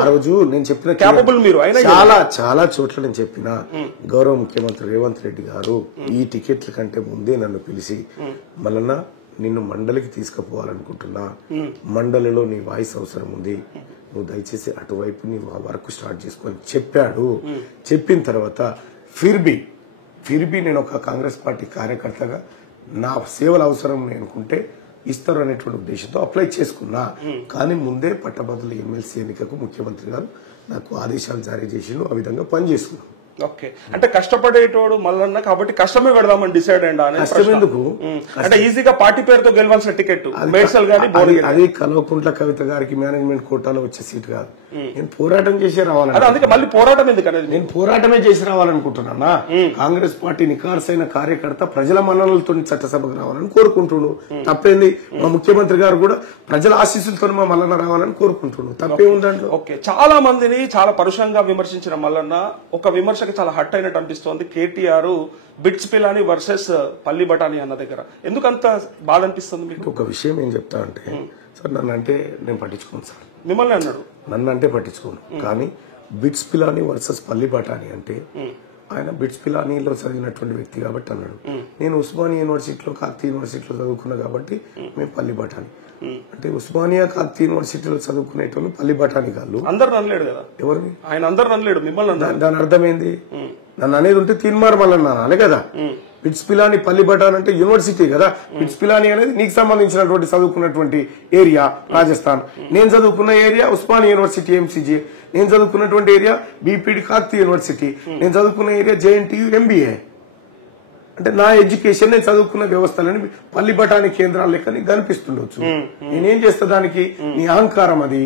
ఆ రోజు నేను చెప్పిన క్యాపబుల్ మీరు అయినా చాలా చోట్ల నేను చెప్పిన గౌరవ ముఖ్యమంత్రి రేవంత్ రెడ్డి గారు ఈ టికెట్ల కంటే ముందే నన్ను పిలిచి మళ్ళా నిన్ను మండలికి తీసుకుపోవాలనుకుంటున్నా, మండలిలో నీ వాయిస్ అవసరం ఉంది, నువ్వు దయచేసి అటువైపు నీ వర్క్ స్టార్ట్ చేసుకొని చెప్పాడు. చెప్పిన తర్వాత ఫిర్బీ నేను ఒక కాంగ్రెస్ పార్టీ కార్యకర్తగా నా సేవల అవసరం అనుకుంటే ఇస్తారు అనేటువంటి ఉద్దేశంతో అప్లై చేసుకున్నా. కానీ ముందే పట్టభద్రుల ఎమ్మెల్సీ ఎన్నికకు ముఖ్యమంత్రి గారు నాకు ఆదేశాలు జారీ చేసిండు, ఆ విధంగా పనిచేసుకున్నాం. ఓకే, అంటే కష్టపడేటోడు మల్లన్న కాబట్టి కష్టమే పెడదామని డిసైడ్ అయ్యండా? కష్టమెందుకు, అంటే ఈజీగా పార్టీ పేరుతో గెలవాల్సిన టికెట్ మేడ్చల్ గానీ అది కల్వకుంట్ల కవిత గారికి మేనేజ్మెంట్ కోటాలో వచ్చే సీట్ కాదు. నేను పోరాటం చేసి రావాలని, అందుకే మళ్ళీ పోరాటం ఎందుకు అనేది? నేను పోరాటమే చేసి రావాలనుకుంటున్నా. కాంగ్రెస్ పార్టీ నిఖార్సైన కార్యకర్త ప్రజల మన్ననలతో చట్టసభకు రావాలని కోరుకుంటున్నాను. తప్పేంది? మా ముఖ్యమంత్రి గారు కూడా ప్రజల ఆశీస్సులతో మా మల్లన్న రావాలని కోరుకుంటున్నాను. తప్పే ఉందండి. ఓకే, చాలా మందిని చాలా పరుషంగా విమర్శించిన మల్లన్న ఒక విమర్శకు చాలా హట్ అయినట్టు అనిపిస్తోంది. కేటీఆర్ బిట్స్ పిలాని వర్సెస్ పల్లి బఠానీ అన్న దగ్గర ఎందుకంత బాధ అనిపిస్తుంది మీకు? ఒక విషయం ఏం చెప్తా అంటే సార్, నన్ను అంటే నేను పట్టించుకోను సార్. మిమ్మల్ని అన్నాడు? నన్ను అంటే పట్టించుకోను, కానీ బిట్స్ పిలాని వర్సెస్ పల్లి బఠానీ అంటే ఆయన బిట్స్ పిలానీలో చదివినటువంటి వ్యక్తి కాబట్టి అన్నాడు. నేను ఉస్మానియా యూనివర్సిటీలో కాకతీయ యూనివర్సిటీలో చదువుకున్నా కాబట్టి మేము పల్లి బఠానీ అంటే ఉస్మానియా కాకతీయ యూనివర్సిటీలో చదువుకునేటోళ్ళు పల్లి బఠానీ కాదు. అందరు అనలేడు కదా ఎవరిని? ఆయన అందరు అనలేడు, మిమ్మల్ని. దాని అర్థమైంది? నన్ను అనేది ఉంటే తీన్మార్ మళ్ళీ అనాలి కదా. బిట్స్ పిలాని పల్లి బఠాన్ అంటే యూనివర్సిటీ కదా. బిట్స్ పిలాని అనేది నీకు సంబంధించినటువంటి చదువుకున్నటువంటి ఏరియా రాజస్థాన్. నేను చదువుకున్న ఏరియా ఉస్మానియా యూనివర్సిటీ ఎంసీజీ. నేను చదువుకున్నటువంటి ఏరియా బీపీడి కాకతీయ యూనివర్సిటీ. నేను చదువుకున్న ఏరియా జేఎన్టీయూ ఎంబీఏ. అంటే నా ఎడ్యుకేషన్ నేను చదువుకున్న వ్యవస్థలని పల్లి బఠానీ కేంద్రాల లెక్క నీకు కనిపిస్తుండొచ్చు. నేనేం చేస్తా దానికి? నీ అహంకారం అది,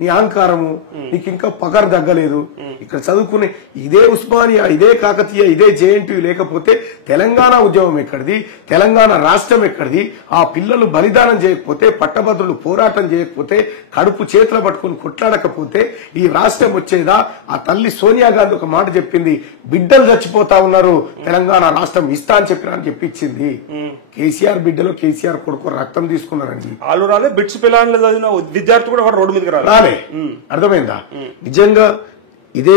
నీ అహంకారము. నీకు ఇంకా పగర్ తగ్గలేదు. ఇక్కడ చదువుకునే ఇదే ఉస్మానియా, ఇదే కాకతీయ, ఇదే జేఎన్టీయూ లేకపోతే తెలంగాణ ఉద్యమం ఎక్కడిది? తెలంగాణ రాష్ట్రం ఎక్కడిది? ఆ పిల్లలు బలిదానం చేయకపోతే, పట్టభద్రులు పోరాటం చేయకపోతే, కడుపు చేతులు పట్టుకుని కొట్లాడకపోతే ఈ రాష్ట్రం వచ్చేదా? ఆ తల్లి సోనియా గాంధీ ఒక మాట చెప్పింది, బిడ్డలు చచ్చిపోతా ఉన్నారు, తెలంగాణ రాష్ట్రం ఇస్తా అని చెప్పినా అని చెప్పించింది. కేసీఆర్ బిడ్డలో కేసీఆర్ కొడుకు రక్తం తీసుకున్నారండి. వాళ్ళు రాలే, బిట్స్ పిల్లలు చదివిన విద్యార్థి కూడా రోడ్డు మీదకి రాలే. అర్థమైందా? నిజంగా ఇదే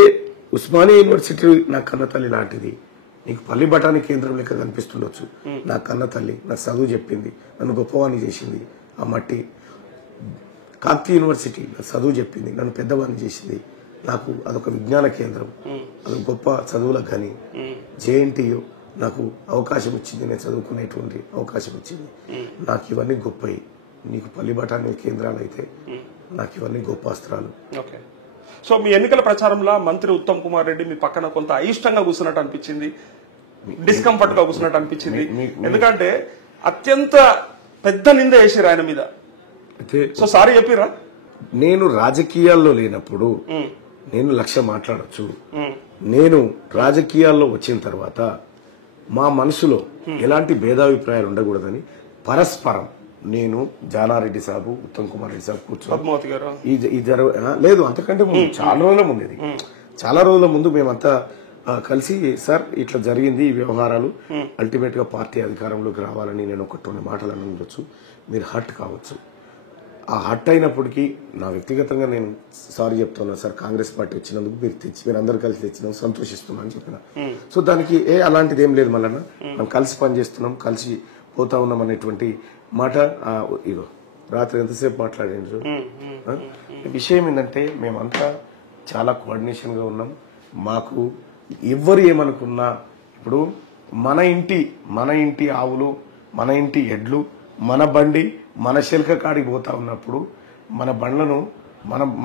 ఉస్మానియా యూనివర్సిటీ నా కన్న తల్లి లాంటిది. నీకు పల్లి బఠానీ కేంద్రం లెక్క కనిపిస్తుండొచ్చు. నా కన్న తల్లి నాకు చదువు చెప్పింది, నన్ను గొప్పవాణి చేసింది. ఆ మట్టి కాకతీయ యూనివర్సిటీ నాకు చదువు చెప్పింది, నన్ను పెద్దవాణి చేసింది. నాకు అదొక విజ్ఞాన కేంద్రం, అదొక గొప్ప చదువులకు కానీ. జేఎన్టీయూ నాకు అవకాశం ఇచ్చింది, నేను చదువుకునేటువంటి అవకాశం ఇచ్చింది. నాకు ఇవన్నీ గొప్పవి. నీకు పల్లి బఠానీ కేంద్రాలు అయితే నాకు ఇవన్నీ గొప్ప అస్త్రాలు. ఓకే, సో మీ ఎన్నికల ప్రచారంలో మంత్రి ఉత్తమ్ కుమార్ రెడ్డి మీ పక్కన కొంత అయిష్టంగా కూర్చున్నట్టు అనిపించింది, డిస్కంఫర్ట్ గా కూర్చున్నట్టు అనిపించింది. ఎందుకంటే అత్యంత పెద్ద నింద వేసారు ఆయన మీద. సో సారీ చెప్పిరా? నేను రాజకీయాల్లో లేనప్పుడు నేను 1,00,000 మాట్లాడచ్చు. నేను రాజకీయాల్లో వచ్చిన తర్వాత మా మనసులో ఎలాంటి భేదాభిప్రాయాలు ఉండకూడదని పరస్పరం నేను జానారెడ్డి సాబు, ఉత్తమ్ కుమార్ రెడ్డి సాబు కూర్చొని లేదు అంతకంటే ముందు చాలా రోజుల ముందు, చాలా రోజుల ముందు మేమంతా కలిసి సార్ ఇట్లా జరిగింది ఈ వ్యవహారాలు, అల్టిమేట్ గా పార్టీ అధికారంలోకి రావాలని నేను 1-2 మాటలు అనవచ్చు. మీరు హర్ట్ కావచ్చు. ఆ హర్ట్ అయినప్పటికీ నా వ్యక్తిగతంగా నేను సారీ చెప్తున్నా సార్, కాంగ్రెస్ పార్టీ వచ్చినందుకు మీరు అందరు కలిసి తెచ్చినందుకు సంతోషిస్తున్నా అని చెప్పిన. సో దానికి అలాంటిది ఏం లేదు, మళ్ళీ మనం కలిసి పనిచేస్తున్నాం, కలిసి పోతా ఉన్నాం అనేటువంటి మాట. ఇగో రాత్రి ఎంతసేపు మాట్లాడేంద్రు. విషయం ఏంటంటే మేమంతా చాలా కోఆర్డినేషన్ గా ఉన్నాం. మాకు ఎవ్వరు ఏమనుకున్నా ఇప్పుడు మన ఇంటి ఆవులు, మన ఇంటి ఎడ్లు, మన బండి మన శిల్క కాడికి పోతా ఉన్నప్పుడు మన బండ్లను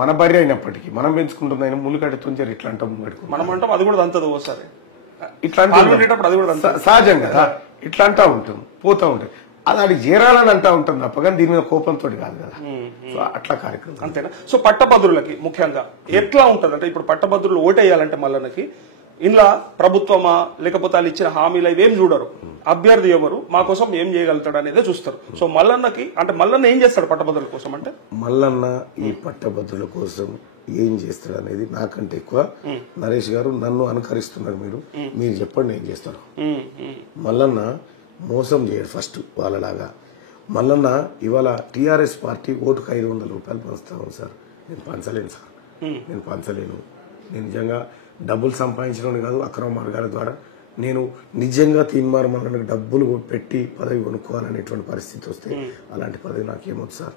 మన బర్రె అయినప్పటికీ మనం పెంచుకుంటున్న ముళ్ళు కడుతుంచారు. ఇట్లా అంటాం, మనం అంటాం, అది కూడా అంతది ఓసారి ఇట్లా సహజం కదా. ఇట్లా అంటా ఉంటాం, పోతా ఉంటాం. అది అది చేరాలని అంటా ఉంటాం తప్ప కానీ దీని మీద కోపంతో కాదు కదా. సో అట్లా కార్యక్రమం అంతేనా? సో పట్టభద్రులకి ముఖ్యంగా ఎట్లా ఉంటది అంటే ఇప్పుడు పట్టభద్రులు ఓటేయాలంటే మల్లన్నకి ఇలా ప్రభుత్వమా లేకపోతే వాళ్ళు ఇచ్చిన హామీలు ఇవేం చూడరు. అభ్యర్థి ఎవరు, మా కోసం ఏం చేయగలుగుతాడు అనేదే చూస్తారు. సో మల్లన్నకి అంటే మల్లన్న ఏం చేస్తాడు పట్టభద్రుల కోసం అంటే? మల్లన్న ఈ పట్టభద్రుల కోసం ఏం చేస్తాడు అనేది నాకంటే ఎక్కువ నరేష్ గారు నన్ను అనుకరిస్తున్నారు. మీరు చెప్పండి ఏం చేస్తారు. మల్లన్న మోసం చేయడు ఫస్ట్ వాళ్ళలాగా. మల్లన్న ఇవాళ టీఆర్ఎస్ పార్టీ ఓటుకు 500 రూపాయలు పంచుతాను సార్. నేను పంచలేను సార్, నేను పంచలేను. నేను నిజంగా డబ్బులు సంపాదించడం కాదు, అక్రమ మార్గాల ద్వారా నేను నిజంగా తీన్మార్ మల్లన్నకు డబ్బులు పెట్టి పదవి కొనుక్కోవాలనేటువంటి పరిస్థితి వస్తే అలాంటి పదవి నాకేమొద్దు సార్.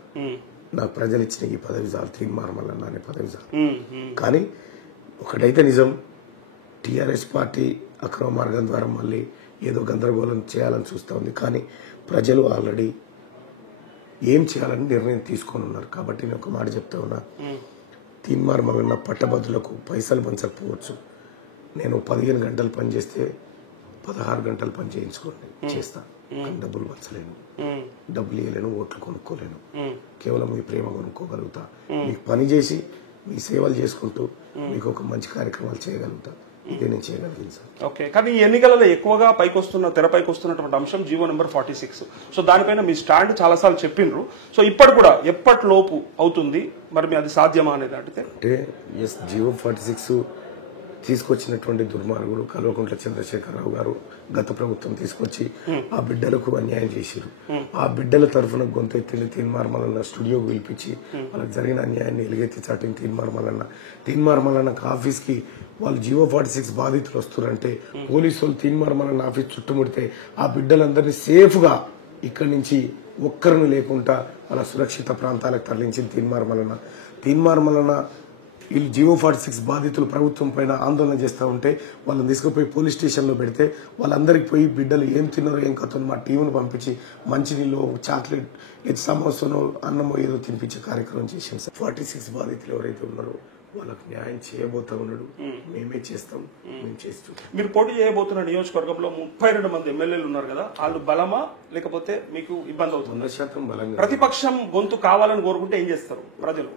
నాకు ప్రజలు ఇచ్చిన ఈ పదవి చాలు, తీన్మార్ మల్లన్న అనే పదవి చాలు. కానీ ఒకటైతే నిజం, టీఆర్ఎస్ పార్టీ అక్రమ మార్గం ద్వారా మళ్ళీ ఏదో గందరగోళం చేయాలని చూస్తూ ఉంది. కానీ ప్రజలు ఆల్రెడీ ఏం చేయాలని నిర్ణయం తీసుకొని ఉన్నారు. కాబట్టి నేను ఒక మాట చెప్తా ఉన్నా, తీన్మార్ మల్లన్న పట్టభద్రులకు పైసలు పంచకపోవచ్చు. నేను 15 గంటలు పని చేస్తే 16 గంటలు పని చేస్తాను. డబ్బులు పంచలేను, డబ్బులు ఇవ్వలేను, ఓట్లు కొనుక్కోలేను. కేవలం మీ ప్రేమ కొనుక్కోగలుగుతా. మీకు పని చేసి మీ సేవలు చేసుకుంటూ మీకు ఒక మంచి కార్యక్రమాలు చేయగలుగుతా. ఇదే నేను చేయగలిగింది సార్. ఓకే, కానీ ఈ ఎన్నికలలో ఎక్కువగా తెరపైకి వస్తున్నటువంటి అంశం జీవో నెంబర్ 46. సో దానిపైన మీ స్టాండ్ చాలాసార్లు చెప్పిండ్రు. సో ఇప్పటి కూడా ఎప్పటిలోపు అవుతుంది మరి అది సాధ్యమా అనేది అడిగితే? అంటే ఎస్, జీవో 46 తీసుకొచ్చినటువంటి దుర్మార్గుడు కల్వకుంట్ల చంద్రశేఖరరావు గారు గత ప్రభుత్వం తీసుకొచ్చి ఆ బిడ్డలకు అన్యాయం చేశారు. ఆ బిడ్డల తరఫున గొంతెత్తిన తీన్మార్ మల్లన్న స్టూడియోకి పిలిపించి వాళ్ళకి జరిగిన అన్యాయాన్ని ఎలుగెత్తి చాటిన తీన్మార్ మల్లన్న ఆఫీస్ కి వాళ్ళు జీవో 46 బాధితులు వస్తున్నారంటే పోలీసు వాళ్ళు తీన్మార్ మల్లన్న ఆఫీస్ చుట్టుముడితే ఆ బిడ్డలందరినీ సేఫ్ గా ఇక్కడి నుంచి ఒక్కరిని లేకుండా వాళ్ళ సురక్షిత ప్రాంతాలకు తరలించిన తీన్మార్ మల్లన్న వీళ్ళు జీవో 46 బాధితులు ప్రభుత్వం పైన ఆందోళన చేస్తూ ఉంటే వాళ్ళని తీసుకుపోయి పోలీస్ స్టేషన్లో పెడితే వాళ్ళందరికి పోయి బిడ్డలు ఏం తిన్నారో ఏం కథను మా టీంను పంపించి మంచినీళ్ళు, చాక్లెట్, సమోసానో అన్నమో ఏదో తినిపించే కార్యక్రమం చేశాం సార్. 46 బాధితులు ఎవరైతే ఉన్నారో వాళ్ళకు న్యాయం చేయబోతా ఉన్నాడు. మేమే చేస్తాం, మేము చేస్తాం. మీరు పోటీ చేయబోతున్న నియోజకవర్గంలో 32 మంది ఎమ్మెల్యేలు ఉన్నారు కదా, వాళ్ళు బలమా లేకపోతే మీకు ఇబ్బంది అవుతుంది? 100% బలంగా. ప్రతిపక్షం గొంతు కావాలని కోరుకుంటే ఏం చేస్తారు ప్రజలు?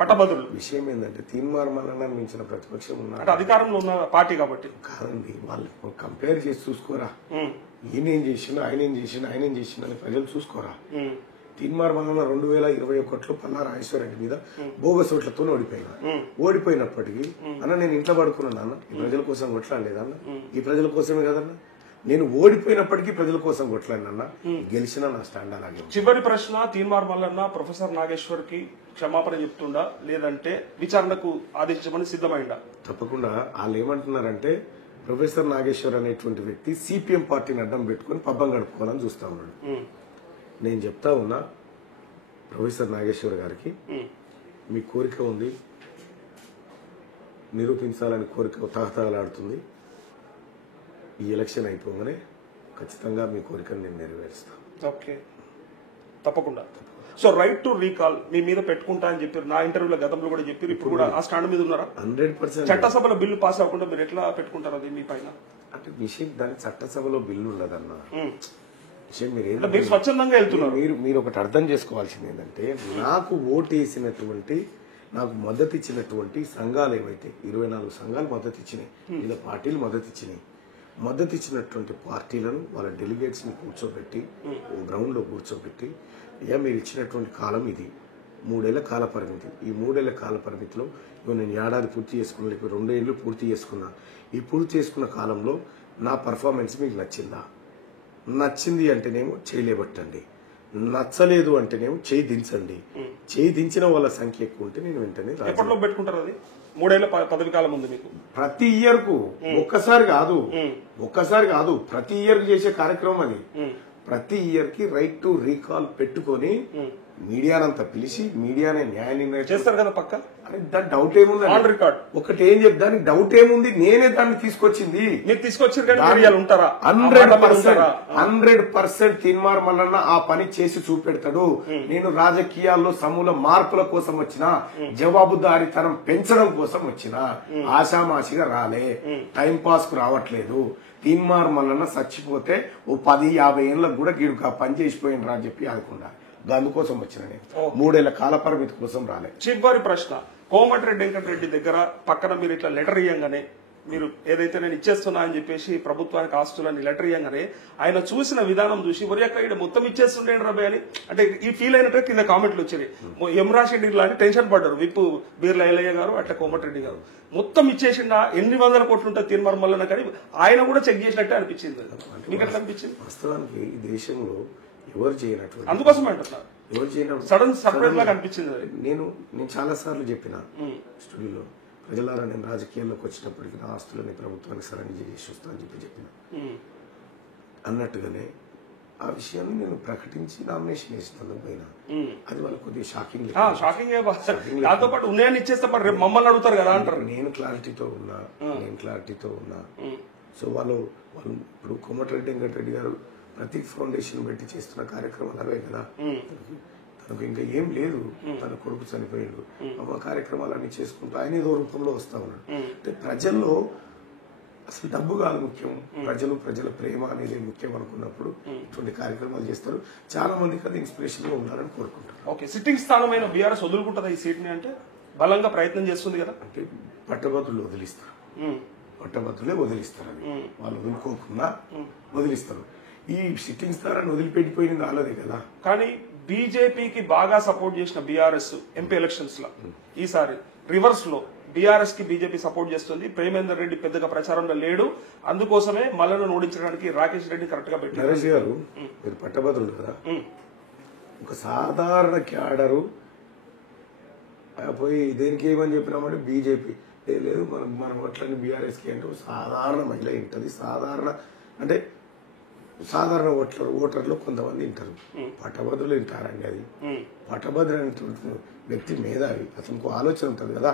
పట్టభద్రులు విషయం ఏంటంటే తీన్మార్ మల్లన్న మించిన ప్రతిపక్షం ఉన్నారు, అధికారంలో ఉన్న పార్టీ కాబట్టి కాదండి. వాళ్ళు కంపేర్ చేసి చూసుకోరా, ఈయనేం చేసిండు ఆయన ఏం చేసిండు అని ప్రజలు చూసుకోరా. తీన్మార్ మల్లన్న 2021లో పల్లా రాజేశ్వరరెడ్డి మీద బోగస్ ఓట్లతో ఓడిపోయినప్పటికీ అన్న నేను ఇంట్లో పడుకున్నాను అన్న, ఈ ప్రజల కోసం కొట్లాడలేదన్న, ఈ ప్రజల కోసమే కదన్నా. నేను ఓడిపోయినప్పటికీ ప్రజల కోసం కొట్లాడినన్నా, గెలిచినా నా స్టాండ్ అలాగే. చివరి ప్రశ్న, తీన్మార్ మల్లన్న ప్రొఫెసర్ నాగేశ్వర్ కి క్షమాపణ చెప్తుండా లేదంటే విచారణకు ఆదేశించమని సిద్ధమైందా? తప్పకుండా. వాళ్ళు ఏమంటున్నారంటే ప్రొఫెసర్ నాగేశ్వర్ అనేటువంటి వ్యక్తి సిపిఎం పార్టీని అడ్డం పెట్టుకుని పబ్బం గడుపుకోవాలని చూస్తా ఉన్నాడు. నేను చెప్తా ఉన్నా ప్రొఫెసర్ నాగేశ్వర్ గారికి, మీ కోరిక ఉంది, నిరూపించాలని కోరిక తహతహలాడుతుంది. ఈ ఎలక్షన్ అయిపోగానే ఖచ్చితంగా మీ కోరికను నేను నెరవేరుస్తాను. ఓకే, తప్పకుండా. సో రైట్ టు రీకాల్ మీ మీద పెట్టుకుంటా అని చెప్పారు, నా ఇంటర్వ్యూలో గతంలో కూడా చెప్పారు. ఇప్పుడు కూడా ఆ స్టాండ్ మీద ఉన్నారా? 100%. చట్టసభలో బిల్లు పాస్ అవ్వకుండా మీరు ఎట్లా పెట్టుకుంటారు అది మీ పైన? అంటే విషయం దాని చట్టసభలో బిల్లు ఉండదన్న విషయం. మీరు స్వచ్ఛందంగా వెళ్తున్నారు. మీరు ఒకటి అర్థం చేసుకోవాల్సింది ఏంటంటే, నాకు ఓటేసినటువంటి, నాకు మద్దతు ఇచ్చినటువంటి సంఘాలు ఏవైతే 24 సంఘాలు మద్దతు ఇచ్చినాయి, వివిధ పార్టీలు మద్దతు ఇచ్చినటువంటి పార్టీలను వాళ్ళ డెలిగేట్స్ ని కూర్చోబెట్టి గ్రౌండ్ లో కూర్చోబెట్టి, మీరు ఇచ్చినటువంటి కాలం ఇది 3 ఏళ్ల కాల పరిమితి. ఈ 3 ఏళ్ల కాల పరిమితిలో నేను ఏడాది పూర్తి చేసుకున్నా, లేకపోతే 2 ఏళ్లు పూర్తి చేసుకున్నా. ఈ పూర్తి చేసుకున్న కాలంలో నా పర్ఫార్మెన్స్ మీకు నచ్చిందా? నచ్చింది అంటేనేమో చేయలేబట్టండి, నచ్చలేదు అంటేనేమో చేయి దించండి. చేయి దించిన వాళ్ళ సంఖ్య ఎక్కువ ఉంటే నేను వెంటనే ఎప్పటిలో పెట్టుకుంటారు అది? 3 ఏళ్ల పదవి కాలం ఉంది మీకు. ప్రతి ఇయర్ కు ఒక్కసారి కాదు, ప్రతి ఇయర్ చేసే కార్యక్రమం అది. ప్రతి ఇయర్ కి రైట్ టు రీకాల్ పెట్టుకొని మీడియానంతా పిలిచి మీడియానే న్యాయ నిర్ణయం చేస్తారు కదా పక్క. అరే దాని డౌట్ ఏముంది? ఆన్ రికార్డ్ ఒకటి ఏం చెప్తా, దానికి డౌట్ ఏముంది? నేనే దాన్ని తీసుకొచ్చింది. మీరు తీసుకొచ్చారు. ఉంటారా? 100% తీన్మార్ మల్లన్న ఆ పని చేసి చూపెడతాడు. నేను రాజకీయాల్లో సమూల మార్పుల కోసం వచ్చిన, జవాబుదారీతనం పెంచడం కోసం వచ్చిన, ఆశామాషిగా రాలే, టైం పాస్ కు రావట్లేదు. తీన్మార్ మల్లన్న చచ్చిపోతే ఓ 10-50 ఏళ్ళకు కూడా గీడుకు ఆ పని చేసిపోయినరా అని చెప్పి అనుకున్నా. అందుకోసం వచ్చిన నేను 3 ఏళ్ల కాల పరిమితి కోసం రాలే. చివరి ప్రశ్న, కోమటిరెడ్డి వెంకటరెడ్డి దగ్గర పక్కన మీరు ఇట్లా లెటర్ ఇయ్యంగానే మీరు ఏదైతే నేను ఇచ్చేస్తున్నా అని చెప్పేసి ప్రభుత్వానికి ఆస్తులని లెటర్ ఇయ్యంగానే ఆయన చూసిన విధానం చూసి ఒరే అక్కడ ఇక్కడ మొత్తం ఇచ్చేస్తుండే రబే అని అంటే ఈ ఫీల్ అయినట్టు కింద కామెంట్లు వచ్చాయి. ఎం రాశెడ్డి లాంటి టెన్షన్ పడ్డారు, విప్పు బీర్ల ఎల్లయ్య గారు అట్లా కోమటిరెడ్డి గారు. మొత్తం ఇచ్చేసిండా, ఎన్ని వందల కోట్లు ఉంటుంది తీర్మానం మల్లన్న, కానీ ఆయన కూడా చెక్ చేసినట్టే అనిపించింది. మీకు ఎట్లా అనిపించింది? వాస్తవానికి ఈ దేశంలో ఎవరు చేయనట్టు, అందుకోసమే అంటున్నారు, ఎవరు చేయనట్టు సడన్ సర్ప్రైజ్ లాగా అనిపించింది. నేను చాలా సార్లు చెప్పిన స్టూడియోలో, ప్రజలారా నేను రాజకీయాల్లోకి వచ్చినప్పటికీ నా ఆస్తులని ప్రభుత్వానికి సరెండర్ చేసి వస్తా అని చెప్పిన అన్నట్టుగానే ఆ విషయాన్ని నేను ప్రకటించి నామినేషన్ వేసినందుకు పోయినా. అది వాళ్ళకి కొద్దిగా షాకింగ్. దాంతో పాటు ఉన్నాయని ఇచ్చేస్తే రేపు మమ్మల్ని అడుగుతారు కదా అంటారు. నేను క్లారిటీతో ఉన్నా. సో వాళ్ళు ఇప్పుడు కోమటిరెడ్డి వెంకటరెడ్డి గారు ప్రతి ఫౌండేషన్ పెట్టి చేస్తున్న కార్యక్రమాలు అవే కదా. తనకు ఇంకా ఏం లేదు, తన కొడుకు చనిపోయాడు, ఆ కార్యక్రమాలన్నీ చేసుకుంటూ ఆయన ఏదో రూపంలో వస్తా ఉన్నాడు. అంటే ప్రజల్లో అసలు డబ్బు కాదు ముఖ్యం, ప్రజల ప్రేమ అనేది ముఖ్యం అనుకున్నప్పుడు ఇటువంటి కార్యక్రమాలు చేస్తారు. చాలా మందికి అది ఇన్స్పిరేషన్ గా ఉండాలని కోరుకుంటారు. ఓకే, సిట్టింగ్ స్థానమైన బీఆర్ఎస్ వదులుకుంటుందా ఈ సీట్ ని? అంటే బలంగా ప్రయత్నం చేస్తుంది కదా. అంటే పట్టభద్రులు వదిలిస్తారు, పట్టభద్రులే వదిలిస్తారు. అది వాళ్ళు వదులుకోకుండా వదిలిస్తారు. ఈ సిట్టింగ్ స్థానాన్ని వదిలిపెట్టిపోయింది వాళ్ళదే కదా. కానీ బీజేపీకి బాగా సపోర్ట్ చేసిన బీఆర్ఎస్ ఎంపీ ఎలక్షన్స్ లో ఈసారి రివర్స్ లో బీఆర్ఎస్ కి బీజేపీ సపోర్ట్ చేస్తుంది. ప్రేమేందర్ రెడ్డి పెద్దగా ప్రచారంలో లేడు, అందుకోసమే మల్లను ఓడించడానికి రాకేష్ రెడ్డి కరెక్ట్ గా పెట్టారు. నరేష్ గారు, మీరు పట్టభద్రులు కదా, ఒక సాధారణ క్యాడరు పోయి దేనికి ఏమని చెప్పినామంటే బీజేపీ లేదు, మనం అట్లని బీఆర్ఎస్ కి అంటే సాధారణ మహిళ ఉంటుంది, సాధారణ ఓటర్లు కొంతమంది వింటారు, పట్టభద్రులు వింటారండి. అది పట్టభద్రు వ్యక్తి మేధావి, అతనికి ఆలోచన ఉంటుంది కదా.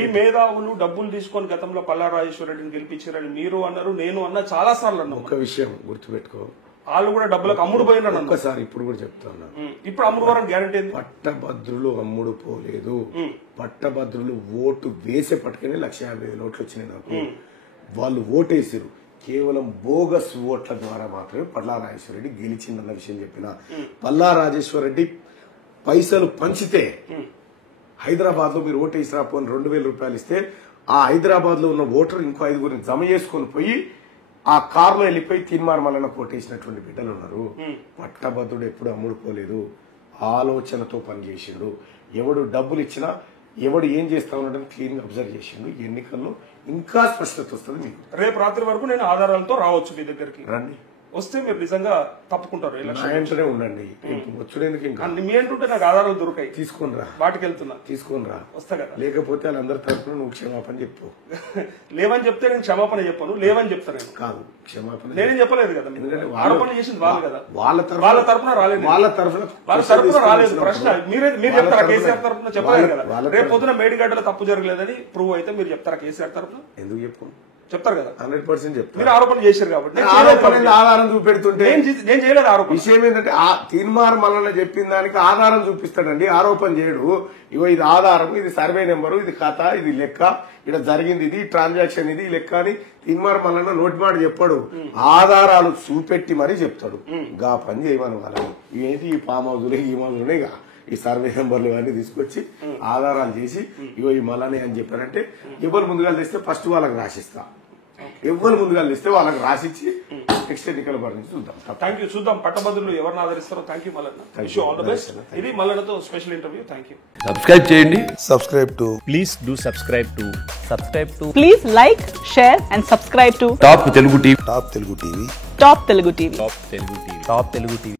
ఈ మేధావులు డబ్బులు తీసుకొని గతంలో పల్లా రాజేశ్వరరెడ్డిని గెలిపించారని మీరు అన్నారు, నేను అన్నా, చాలా సార్లు అన్నా. ఒక విషయం గుర్తుపెట్టుకో, వాళ్ళు కూడా డబ్బులకు అమ్ముడు పోయినారు. ఒక్కసారి ఇప్పుడు కూడా చెప్తున్నా, ఇప్పుడు అమ్ముడు పోవడానికి గ్యారంటీ. పట్టభద్రులు అమ్ముడు పోలేదు. పట్టభద్రులు ఓటు వేసే పట్టుకుని 1,50,000 ఓట్లు వచ్చినాయి నాకు. వాళ్ళు ఓటేసారు, కేవలం బోగస్ ఓట్ల ద్వారా మాత్రమే పల్లా రాజేశ్వరరెడ్డి గెలిచిందన్న విషయం చెప్పిన. పల్లా రాజేశ్వరరెడ్డి పైసలు పంచితే హైదరాబాద్ లో మీరు ఓటేసి రాపోని 2,000 రూపాయలు ఇస్తే ఆ హైదరాబాద్ లో ఉన్న ఓటర్ ఇంకో 5గురిని జమ చేసుకుని పోయి ఆ కారులో వెళ్ళిపోయి తీర్మానం వలన కోటేసినటువంటి బిడ్డలు ఉన్నారు. పట్టభద్రుడు ఎప్పుడు అమ్ముడుపోలేదు, ఆలోచనతో పనిచేసిండు. ఎవడు డబ్బులు ఇచ్చినా ఎవడు ఏం చేస్తా ఉన్నాడని క్లీన్ గా అబ్జర్వ్ చేసిండు. ఎన్నికల్లో ఇంకా స్పష్టత వస్తుంది మీకు. రేపు రాత్రి వరకు నేను ఆధారాలతో రావచ్చు మీ దగ్గరికి, రండి. వస్తే మీరు నిజంగా తప్పుకుంటారు. ఎలక్షన్ ఉండండి, వచ్చుడేందుకు ఇంకా మీ ఏంటుంటే నాకు ఆధారాలు దొరికాయి, తీసుకొని రా. వాటికి వెళ్తున్నా, తీసుకొని రా. వస్తా కదా. లేకపోతే వాళ్ళందరి తరఫున నువ్వు క్షమాపణ చెప్పు. లేవని చెప్తే నేను క్షమాపణ చెప్పను, లేవని చెప్తా నేను. కాదు, క్షమాపణ నేనేం చెప్పలేదు కదా. ఆరోపణ చేసింది వాళ్ళు కదా, వాళ్ళ తరఫున రాలేదు. వాళ్ళ తరఫున రాలేదు. ప్రశ్న మీరు చెప్తారా కేసీఆర్ తరఫున? చెప్పలేదు కదా. రేపు పొద్దున మేడిగడ్డలో తప్పు జరగలేదని ప్రూవ్ అయితే మీరు చెప్తారా కేసీఆర్ తరఫున? ఎందుకు చెప్పు, చెప్తారు కదా. 100% చెప్తారు. మీరు ఆరోపణ చేశారు కాబట్టి ఆధారం చూపెడుతుంటే నేను చేయలేదు ఆరోపణ. విషయం ఏంటంటే తీర్మానం మల్లన్న చెప్పిన దానికి ఆధారం చూపిస్తాడండి, ఆరోపణ చేయడు. ఇగో ఇది ఆధారం, ఇది సర్వే నెంబరు, ఇది ఖాతా, ఇది లెక్క, ఇక్కడ జరిగింది, ఇది ట్రాన్సాక్షన్, ఇది లెక్క అని తీర్మానం మల్లన్న నోటి మాట చెప్పాడు. ఆధారాలు చూపెట్టి మరీ చెప్తాడు. గా పని చేయమని వాళ్ళని ఏంటి ఈ ఫామ్ హౌజులే ఈ మౌజులే ఈ సర్వే నెంబర్లు ఇవన్నీ తీసుకొచ్చి ఆధారాలు చేసి ఇగో ఈ మల్లనే అని చెప్పారంటే ఎవరు ముందుగా తెస్తే ఫస్ట్ వాళ్ళకి రాసిస్తా, ఎవరు ముందుగా తెస్తే వాళ్ళకి రాసిచ్చి నెక్స్ట్ ఎన్నికల గురించి చూద్దాం. Thank you. చూద్దాం పట్టభద్రులు ఎవరిని ఆదరిస్తారో. Thank you Mallanna, wish you all the best. ఇది మల్లన్నతో special interview. Thank you. Subscribe చేయండి. Please do subscribe to Please like, share and subscribe to top Telugu TV. Top Telugu TV. Top Telugu TV.